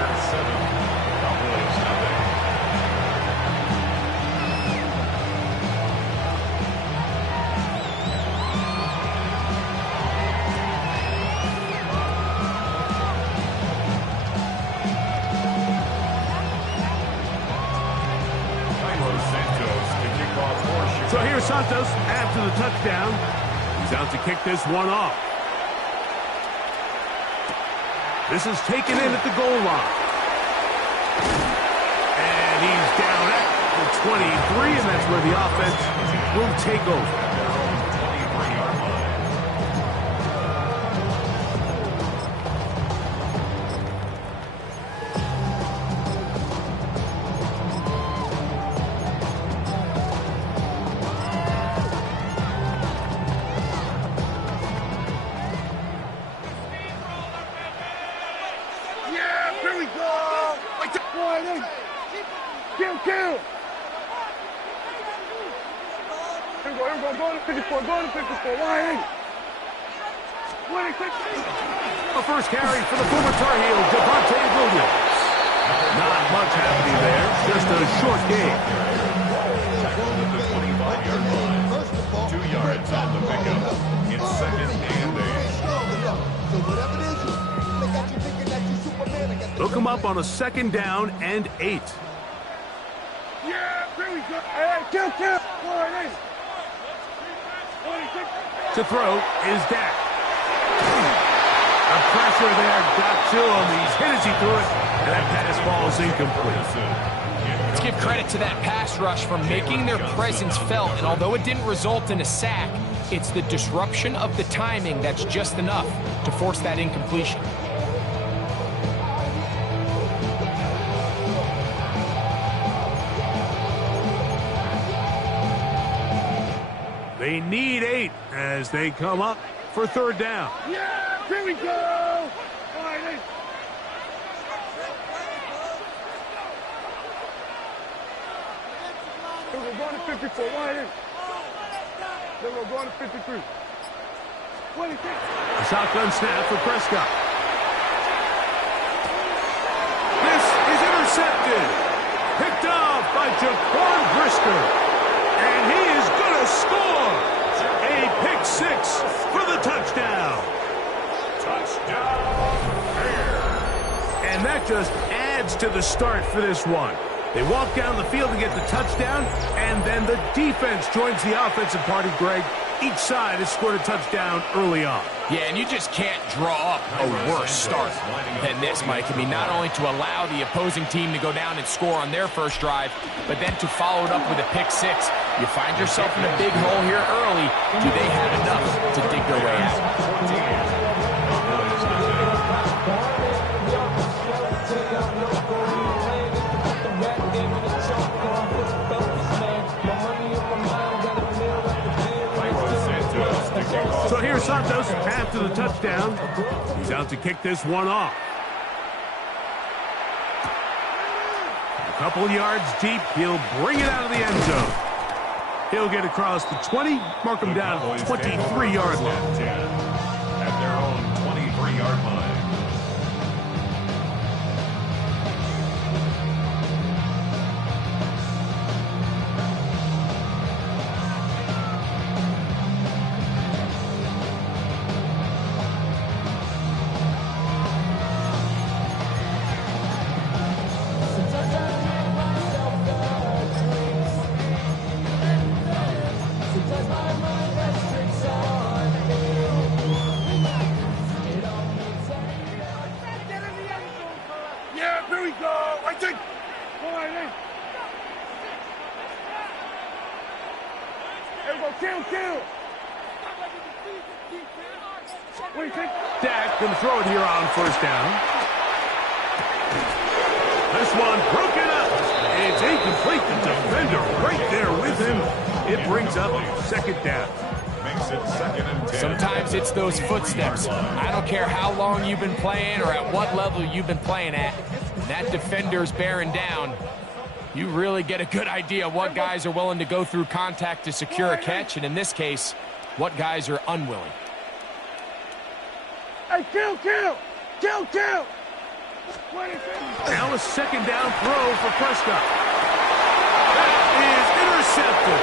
So here's Santos after the touchdown. He's out to kick this one off. This is taken in at the goal line. And he's down at the 23, and that's where the offense will take over. Kill! Here we go, go to 54, wide. The first carry for the former Tar Heel, Devontae Williams. Not much happening there, just a short game. Tackled at the 25-yard line. 2 yards on the pickup. It's 2nd and 8. Look him up on a 2nd down and 8. Yeah, here we go. Hey, kill. To throw is Dak. The pressure there got to him. He's hit as he threw it, and that pass falls incomplete. Let's give credit to that pass rush for making their presence felt, and although it didn't result in a sack, it's the disruption of the timing that's just enough to force that incompletion. They need 8 as they come up for 3rd down. Yeah, here we go. All right, we're going to 54. Wide in. Then we're going to 53. 26. A shotgun snap for Prescott. This is intercepted. Picked off by Jaquan Brisker. And he is going to score. A pick 6 for the touchdown. Touchdown, Bears. And that just adds to the start for this one. They walk down the field to get the touchdown, and then the defense joins the offensive party, Greg. Each side has scored a touchdown early on. Yeah, and you just can't draw up a worse start than this, Mike. I mean, not only to allow the opposing team to go down and score on their first drive, but then to follow it up with a pick 6. You find yourself in a big hole here early. Do they have enough to dig their way out? So here's Santos after the touchdown. He's out to kick this one off. A couple yards deep. He'll bring it out of the end zone. He'll get across the 20, mark him down at the 23-yard line. At their own 23-yard line. Dak going to throw it here on 1st down. This one broken up. It's incomplete. The defender right there with him. It brings up second down. Makes it 2nd and 10. Sometimes it's those footsteps. I don't care how long you've been playing or at what level you've been playing at. When that defender's bearing down, you really get a good idea of what guys are willing to go through contact to secure a catch, and in this case, what guys are unwilling. Hey, kill! Now a second down throw for Prescott. That is intercepted.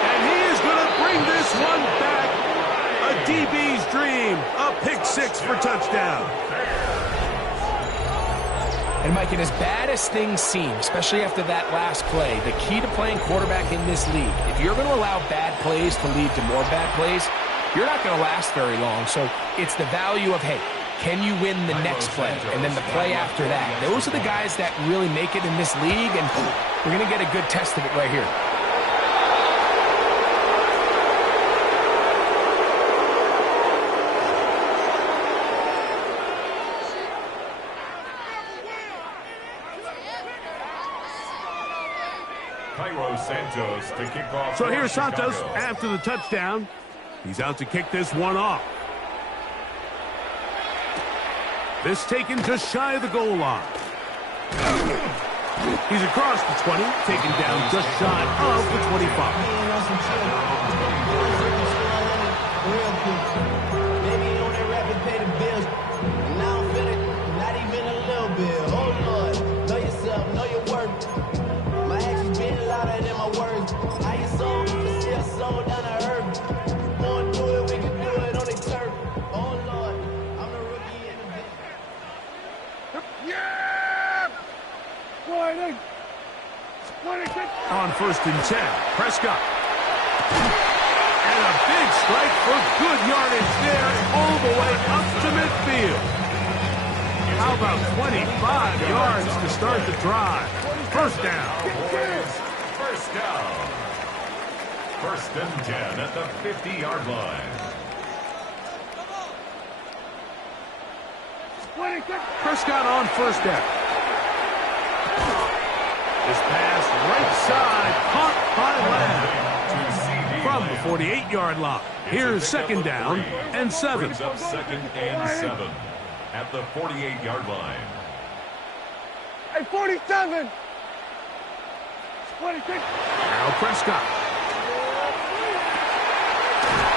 And he is going to bring this one back. A DB's dream. A pick 6 for touchdown. And Mike, and as bad as things seem, especially after that last play, the key to playing quarterback in this league, if you're going to allow bad plays to lead to more bad plays, you're not going to last very long. So it's the value of, hey, can you win the next play and then the play after that? Those are the guys that really make it in this league, and we're going to get a good test of it right here. Santos to kick off. So here's Santos Chicago. after the touchdown. He's out to kick this one off. This taken just shy of the goal line. He's across the 20, taken down just shy of the 25. Maybe on that rapid pay the bills. And now I'm feeling not even a little bit. Oh Lord, know yourself, know your worth. My actions being louder than my words. I ain't sold, but still sold down to earth. Wanna do it, we can do it on the turf. Oh Lord, I'm the rookie in the bit. Yeah! Sliding! On 1st and 10, Prescott. And a big strike for good yardage there all the way up to midfield. How about 25 yards to start the drive? First down. First down. 1st and 10 at the 50-yard line. Prescott on 1st down. This pass right side caught by Lamb from the 48-yard line. Here's 2nd down and 7. Brings up 2nd and 7 at the 48-yard line. Hey, 47! 26! Now Prescott.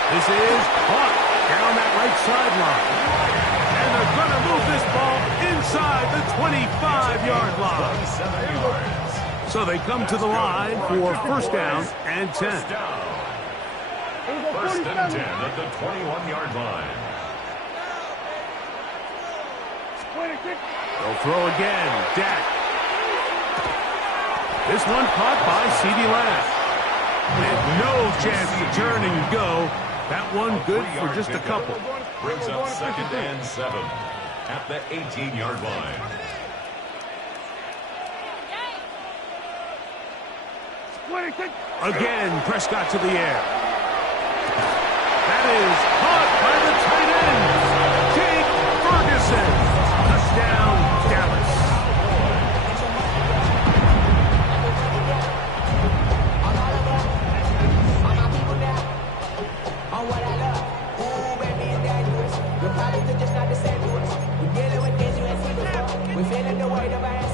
This is caught down that right sideline. And they're going to move this ball inside the 25-yard line. 27 yards. So they come to the line for 1st down and 10. First down. 1st and 10 at the 21-yard line. 26! They'll throw again. Dak. This one caught by CeeDee Lamb. And no chance to turn and go. That one good for just a couple. Brings up 2nd and 7 at the 18-yard line. Again, Prescott to the air. That is caught by the tight end, Jake Ferguson. Touchdown, Dallas.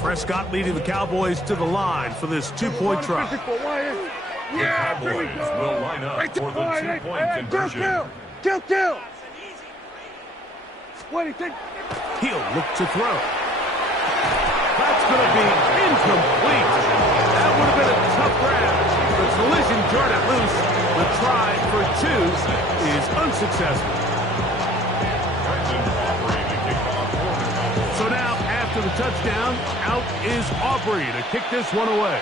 Prescott leading the Cowboys to the line for this 2-point try. The Cowboys will line up for the 2-point conversion. Kill! 26! He'll look to throw. That's going to be incomplete. That would have been a tough grab. The collision turned it loose. The try for 2 is unsuccessful. So now, after the touchdown, out is Aubrey to kick this one away.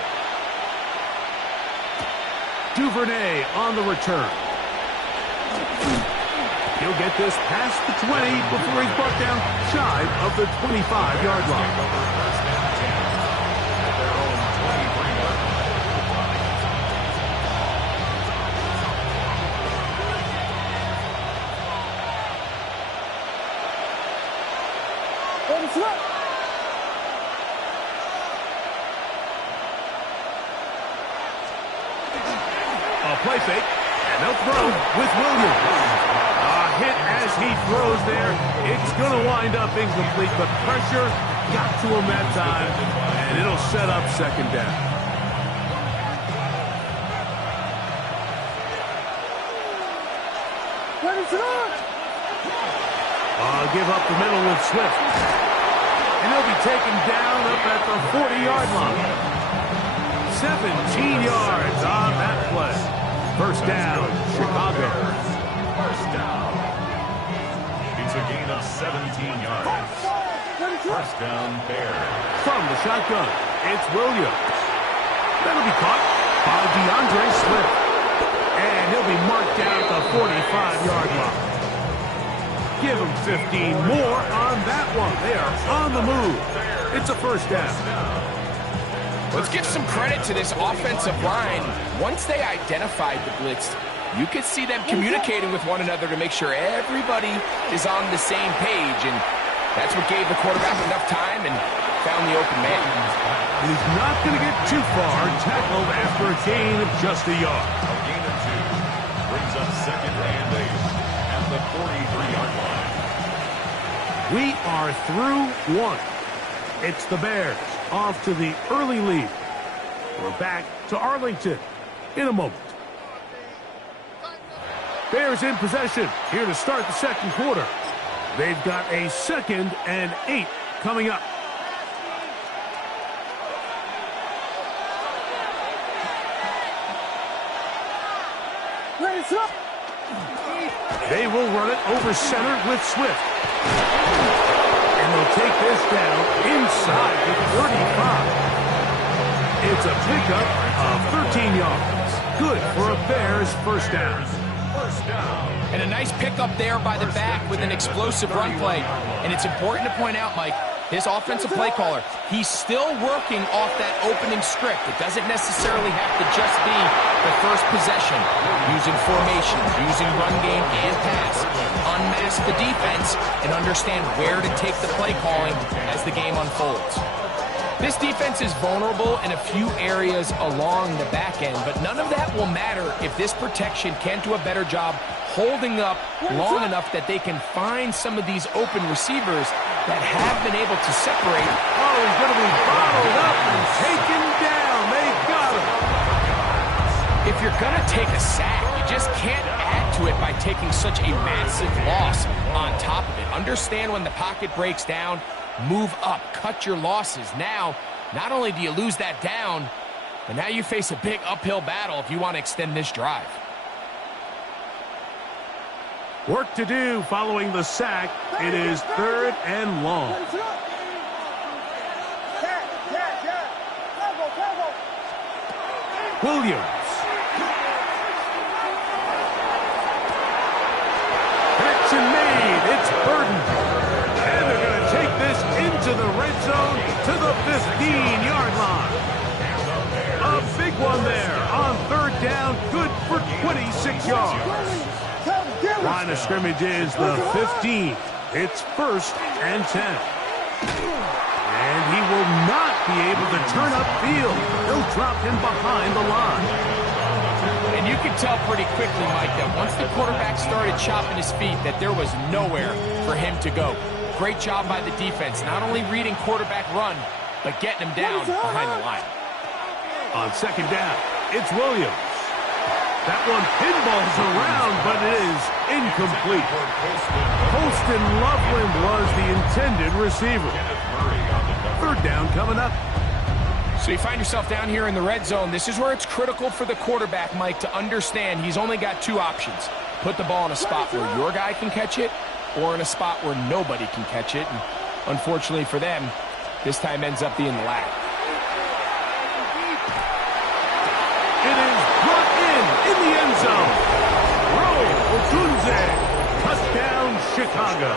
Duvernay on the return. He'll get this past the 20 before he's brought down shy of the 25-yard line. A play fake, and they'll throw with Williams. A hit as he throws there. It's going to wind up incomplete, but pressure got to him that time, and it'll set up second down. Give up the middle with Swift. And he'll be taken down up at the 40-yard line. 17 yards on that play. First down, Chicago. First down. It's a gain of 17 yards. First down, Bears. From the shotgun, it's Williams. That'll be caught by DeAndre Swift. And he'll be marked down at the 45-yard line. Give them 15 more on that one. They are on the move. It's a first down. Let's give some credit to this offensive line. Once they identified the blitz, you could see them communicating with one another to make sure everybody is on the same page. And that's what gave the quarterback enough time and found the open man. He's not going to get too far, tackled after a gain of just a yard. A gain of 2 brings up second and 8 at the 43-yard line. We are through one. It's the Bears off to the early lead. We're back to Arlington in a moment. Bears in possession here to start the second quarter. They've got a 2nd and 8 coming up. They will run it over center with Swift. And they'll take this down inside the 35. It's a pickup of 13 yards. Good for a Bears first down. First down. And a nice pickup there by the back with an explosive run play. And it's important to point out, Mike, his offensive play caller, he's still working off that opening script. It doesn't necessarily have to just be the first possession. Using formations, using run game and pass. Unmask the defense and understand where to take the play calling as the game unfolds. This defense is vulnerable in a few areas along the back end, but none of that will matter if this protection can't do a better job holding up long enough that they can find some of these open receivers that have been able to separate. Oh, he's going to be bottled up and taken down. They got him. If you're going to take a sack, you just can't add to it by taking such a massive loss on top of it. Understand when the pocket breaks down, move up, cut your losses. Now, not only do you lose that down, but now you face a big uphill battle if you want to extend this drive. Work to do following the sack. It is 3rd and long. Williams. Connection made. It's Burden. And they're going to take this into the red zone to the 15-yard line. A big one there on 3rd down. Good for 26 yards. Line of scrimmage is the 15. It's 1st and 10. And he will not be able to turn upfield. They'll drop him behind the line. And you can tell pretty quickly, Mike, that once the quarterback started chopping his feet, that there was nowhere for him to go. Great job by the defense, not only reading quarterback run, but getting him down behind the line. On 2nd down, it's Williams. That one pinballs around, but it is incomplete. Holston Loveland was the intended receiver. 3rd down coming up. So you find yourself down here in the red zone. This is where it's critical for the quarterback, Mike, to understand he's only got 2 options. Put the ball in a spot where your guy can catch it, or in a spot where nobody can catch it. And unfortunately for them, this time ends up being the latter. It is brought in the end zone. Roll Otunze. Touchdown, Chicago.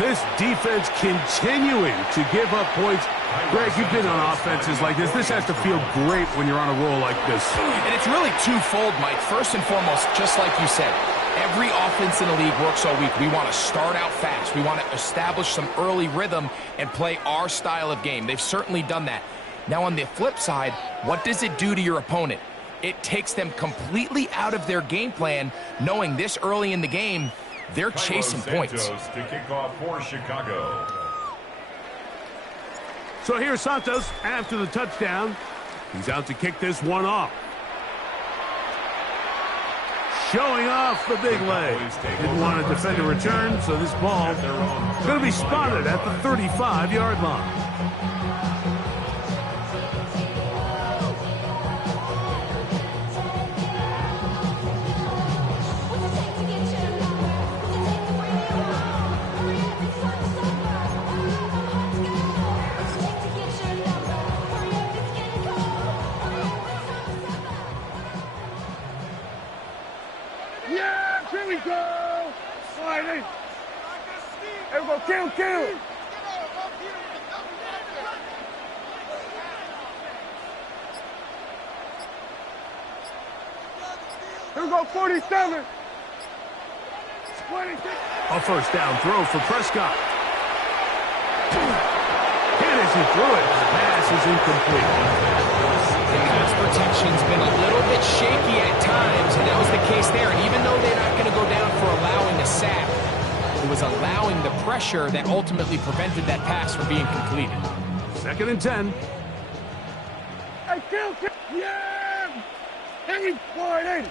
This defense continuing to give up points. Greg, you've been on offenses like this. This has to feel great when you're on a roll like this. And it's really twofold, Mike. First and foremost, just like you said, Every offense in the league works all week. We want to start out fast. We want to establish some early rhythm and play our style of game. They've certainly done that. Now, on the flip side, what does it do to your opponent? It takes them completely out of their game plan, knowing this early in the game, they're chasing points. To kick off for Chicago. So here's Santos after the touchdown. He's out to kick this one off. Showing off the big leg. Didn't want to defend a return, so this ball is going to be spotted at the 35-yard line. Here we go! Sliding! Here we go, kill! Here we go, 47! 26! A first down throw for Prescott. And as he threw it, the pass is incomplete. The pass protection's been a little bit shaky at times, and that was the case there. And even though they're not going to go down for allowing a sack, it was allowing the pressure that ultimately prevented that pass from being completed. 2nd and 10. Hey, kill! Yeah! Hey, boy,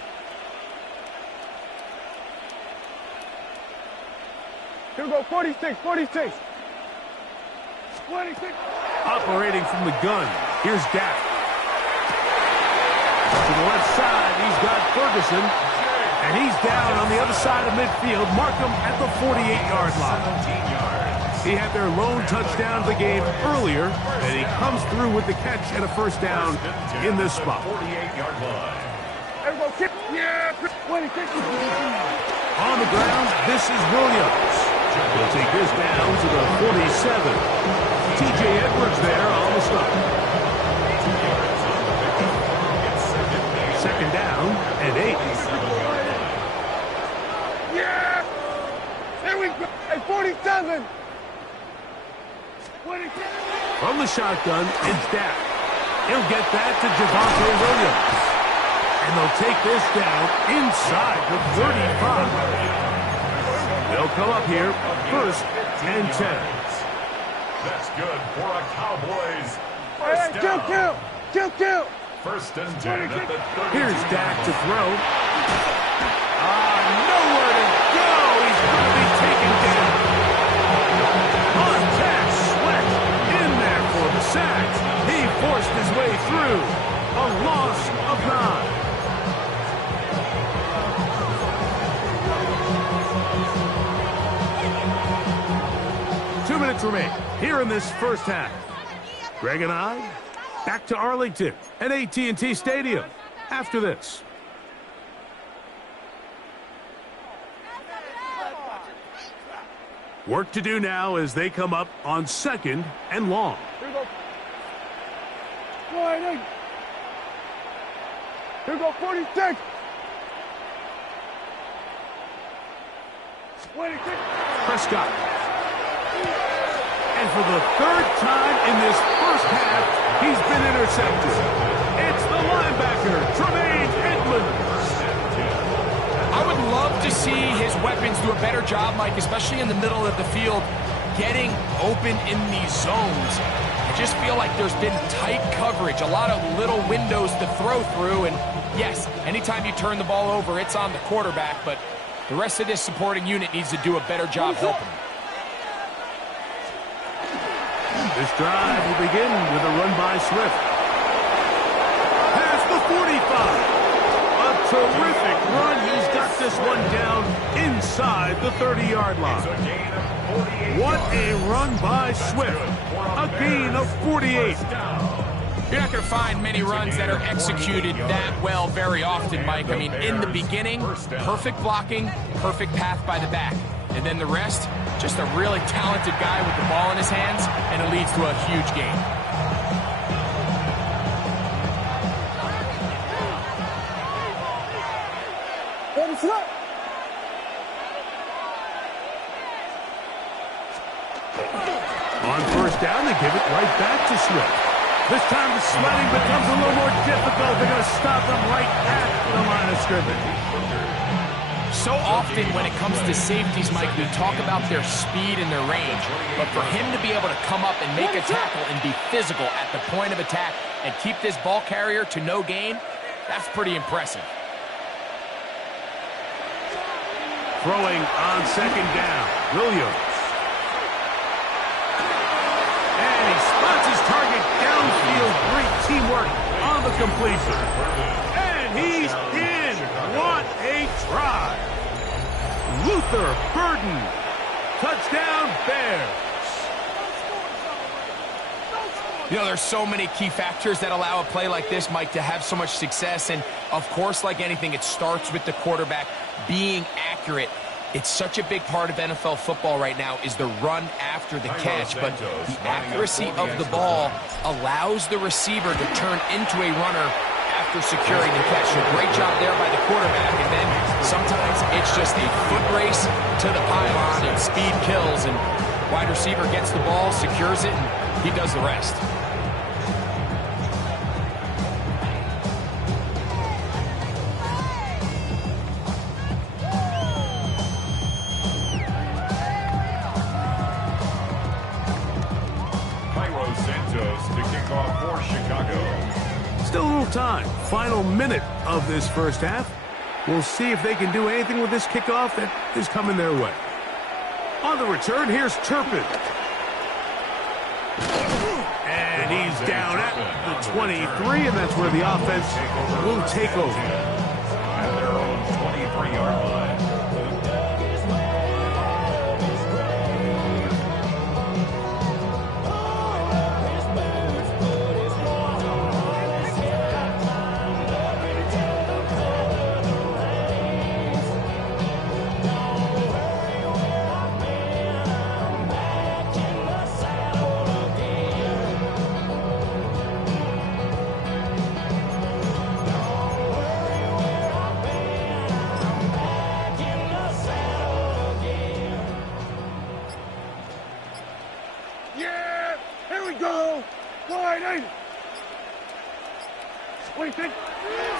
here we go, 46! 26! Operating from the gun, here's Dak. To the left side, he's got Ferguson. And he's down on the other side of midfield. Mark him at the 48-yard line. He had their lone touchdown of the game earlier, and he comes through with the catch and a first down in this spot. 48-yard line. Yeah! 26! On the ground, this is Williams. He'll take this down to the 47. T.J. Edwards there on the stop. 2nd down and 8. Yeah! Here we go! Hey, 47! 27! From the shotgun, it's Dak. He'll get that to Javonte Williams. And they'll take this down inside the 35. They'll come up here, 1st and 10. That's good for a Cowboys. Hey, kill! 1st and 10 at the 30. Here's Dak to throw. Nowhere to go. He's going to be taken down. Montez Sweat in there for the sack. He forced his way through. A loss of 9. 2 minutes remain here in this first half. Greg and I back to Arlington at AT&T Stadium after this. Work to do now as they come up on 2nd and long. Here we go. Sliding! Here we go, 46! 26! Prescott. And for the 3rd time in this first half, he's been intercepted. It's the linebacker, Tremaine Edmonds. I would love to see his weapons do a better job, Mike, especially in the middle of the field, getting open in these zones. I just feel like there's been tight coverage, a lot of little windows to throw through, and yes, anytime you turn the ball over, it's on the quarterback, but the rest of this supporting unit needs to do a better job helping. This drive will begin with a run by Swift. Past the 45. A terrific run. He's got this one down inside the 30-yard line. What a run by Swift. A gain of 48. You're not going to find many runs that are executed that well very often, Mike. I mean, in the beginning, perfect blocking, perfect path by the back. And then the rest, just a really talented guy with the ball in his hands, and it leads to a huge gain. On first down, they give it right back to Swift. This time the sledding becomes a little more difficult. They're going to stop him right at the line of scrimmage. So often when it comes to safeties, Mike, we talk about their speed and their range. But for him to be able to come up and make a tackle and be physical at the point of attack and keep this ball carrier to no gain, that's pretty impressive. Throwing on second down, Williams. And he spots his target downfield. Great teamwork on the completion. And he's in. What a try. Luther Burden. Touchdown, Bears. You know, there's so many key factors that allow a play like this, Mike, to have so much success. And, of course, like anything, it starts with the quarterback being accurate. It's such a big part of NFL football right now is the run after the catch. But the accuracy of the ball allows the receiver to turn into a runner after securing the catch. So great job there by the quarterback. And then sometimes it's just a foot race to the pylon and speed kills. And wide receiver gets the ball, secures it, and he does the rest. Still a little time. Final minute of this first half. We'll see if they can do anything with this kickoff that is coming their way. On the return, here's Turpin. And he's down at the 23, and that's where the offense will take over. At their own 23-yard line.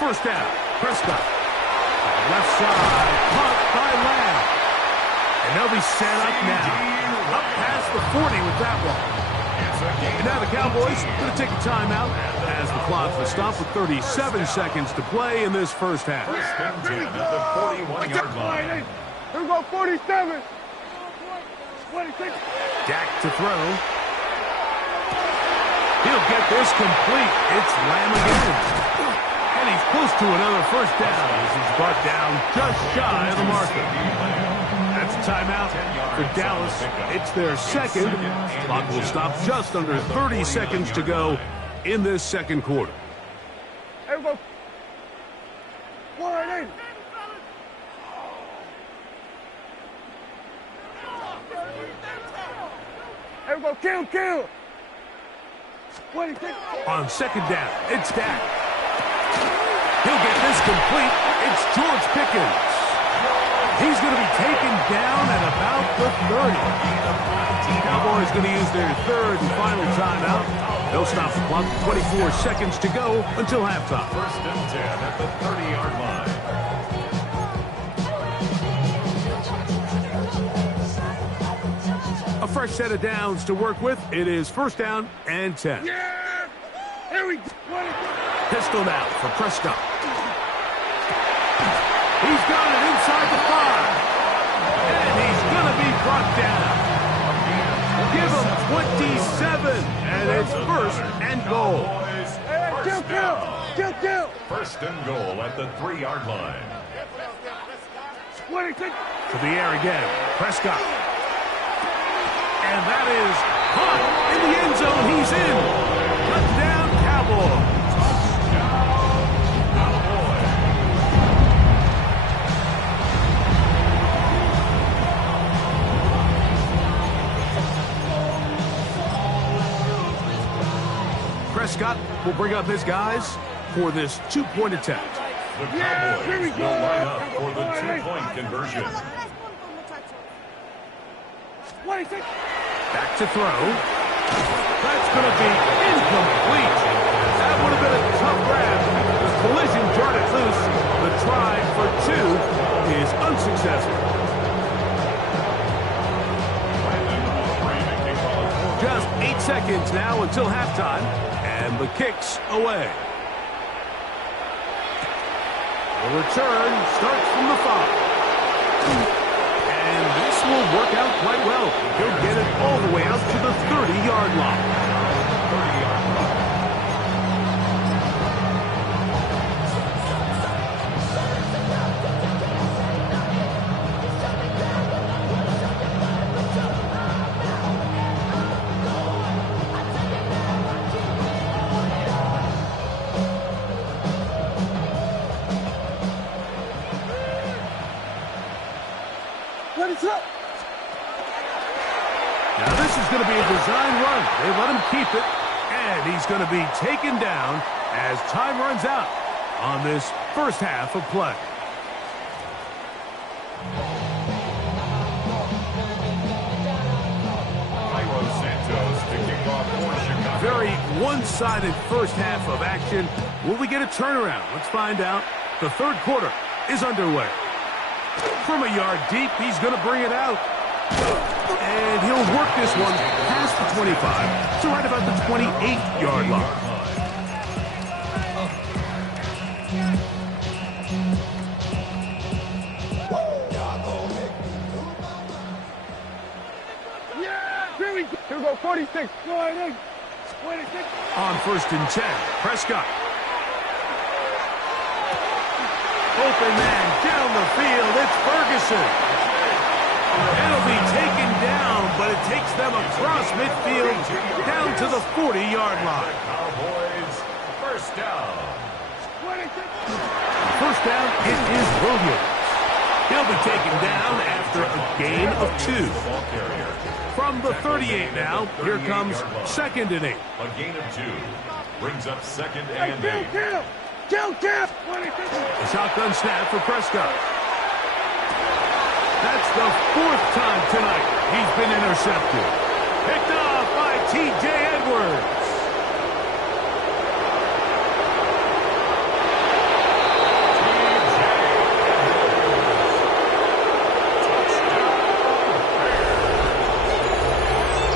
First down, Prescott. Left side, caught by Lamb. And they'll be set up now. Up past the 40 with that one. And now the Cowboys going to take a timeout as the clock will stop with 37 seconds to play in this first half. First and 10 at the 41-yard line. Here we go, 47. 26. Dak to throw. He'll get this complete. It's Lamb again. And he's close to another first down as he's brought down just shy of the marker. That's a timeout for Dallas. It's their second. Clock will stop just under 30 seconds to go in this second quarter. Here we go. 180. Here we go, kill. 26. On second down, it's Dak. He'll get this complete. It's George Pickens. He's going to be taken down at about the 30. Cowboys going to use their third and final timeout. They'll stop the clock. 24 seconds to go until halftime. First and 10 at the 30-yard line. A fresh set of downs to work with. It is first down and 10. Yeah! Here we go. Pistol now for Prescott. He's got it inside the 5. And he's going to be brought down. Give him 27. And it's first and goal. Kill. First and goal at the 3-yard line. 26. To the air again. Prescott. And that is caught in the end zone. He's in. Touchdown, Cowboys. Prescott will bring up his guys for this two-point attempt. The Cowboys will line up for the two-point conversion. 26. Back to throw. That's going to be incomplete. That would have been a tough grab. The collision jarred it loose. The try for 2 is unsuccessful. Just 8 seconds now until halftime, and the kick's away. The return starts from the 5. And this will work out quite well. He'll get it all the way out to the 30-yard line. What is up? Now this is going to be a design run. They let him keep it, and he's going to be taken down as time runs out on this first half of play. Very one-sided first half of action. Will we get a turnaround? Let's find out. The third quarter is underway. From a yard deep, he's going to bring it out. And he'll work this one past the 25 to right about the 28-yard line. Yeah! Here we go, 46. Go ahead, 26. On 1st and 10, Prescott. Open man down the field. It's Ferguson. It'll be taken down, but it takes them across midfield down to the 40-yard line. Cowboys, first down. First down, it is Williams. He'll be taken down after a gain of 2. From the 38 now, here comes 2nd and 8. A gain of 2 brings up 2nd and 8. Kill! A shotgun snap for Prescott. That's the 4th time tonight he's been intercepted. Picked off by T.J. Edwards.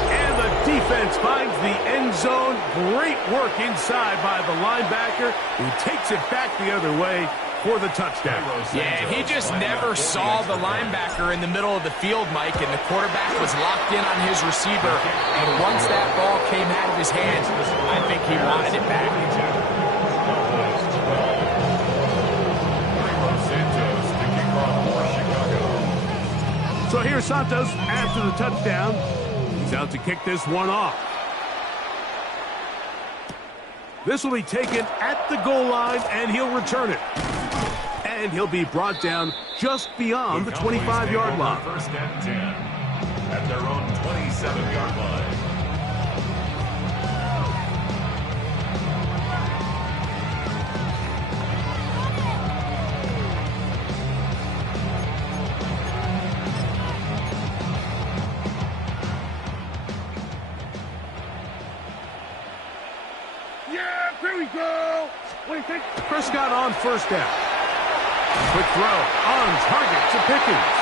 And the defense finds the end zone. Great work inside by the linebacker, who takes it back the other way for the touchdown. Yeah, he just never saw the linebacker in the middle of the field, Mike, and the quarterback was locked in on his receiver. And once that ball came out of his hands, I think he wanted it back. So here's Santos after the touchdown. He's out to kick this one off. This will be taken at the goal line, and he'll return it. And he'll be brought down just beyond the 25-yard line. 1st and 10 at their own 27-yard line. Yeah, here we go. Prescott on 1st down. Quick throw on target to Pickens.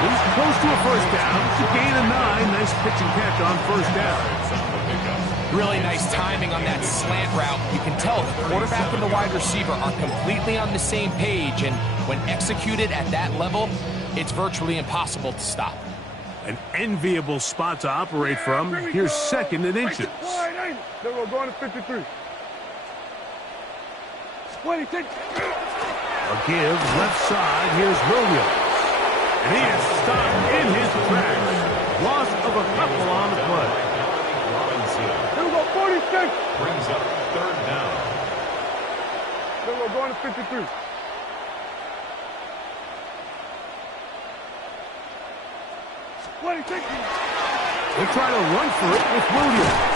He's close to a 1st down. It's a gain of 9. Nice pitch and catch on 1st down. Really nice timing on that slant route. You can tell the quarterback and the wide receiver are completely on the same page, and when executed at that level, it's virtually impossible to stop. An enviable spot to operate from. Here's 2nd and inches. Then we're going to 53. 26. A give left side. Here's Williams. And he is stopped in his tracks. Loss of a couple on the play. Here we go, 46. Brings up 3rd down. Then we're going to 53. 26. They'll try to run for it with Williams.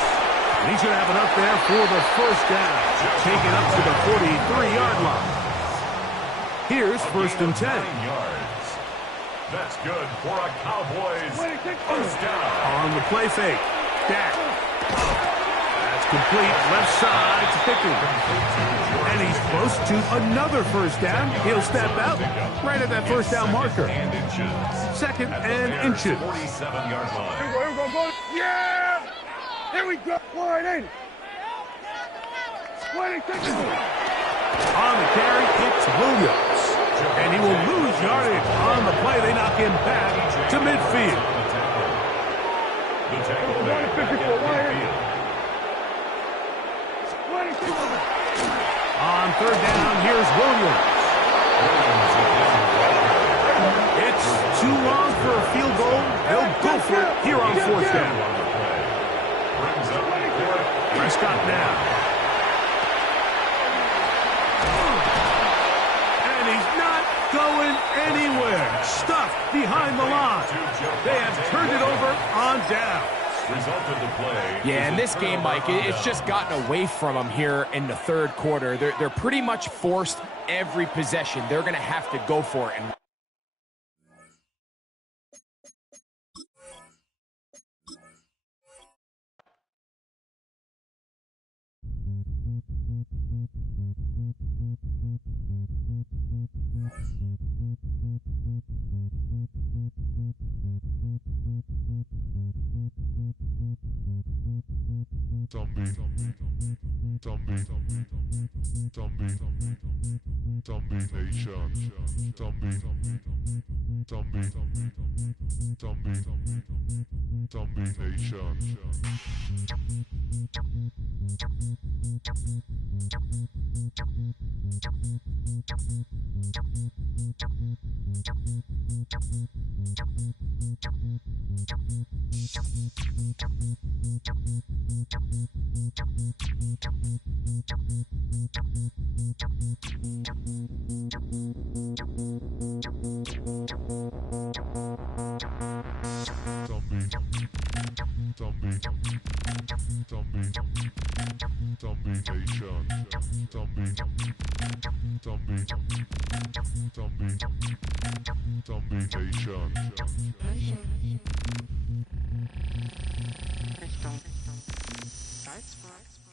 And he's going to have it up there for the 1st down. Take it up to the 43-yard line. Here's 1st and 10. That's good for a Cowboys first down. On the play fake. Dak. That's complete. Left side to Pickens. And he's close to another first down. He'll step out right at that first down marker. And inches. Second and inches. 47-yard line. Here we go. Yeah! Here we go. Wide in. On the carry, it's Williams. And he will lose yardage on the play. They knock him back to midfield. The tackle We're going to 54. Wide in. On third down, here's Williams. It's too long for a field goal. They'll go for it here on fourth down. Prescott now. And he's not going anywhere. Stuffed behind the line. They have turned it over on down. Result of the play. Yeah, in this game, Mike, it's just gotten away from them here in the third quarter. They're pretty much forced every possession. They're going to have to go for it. And Starts.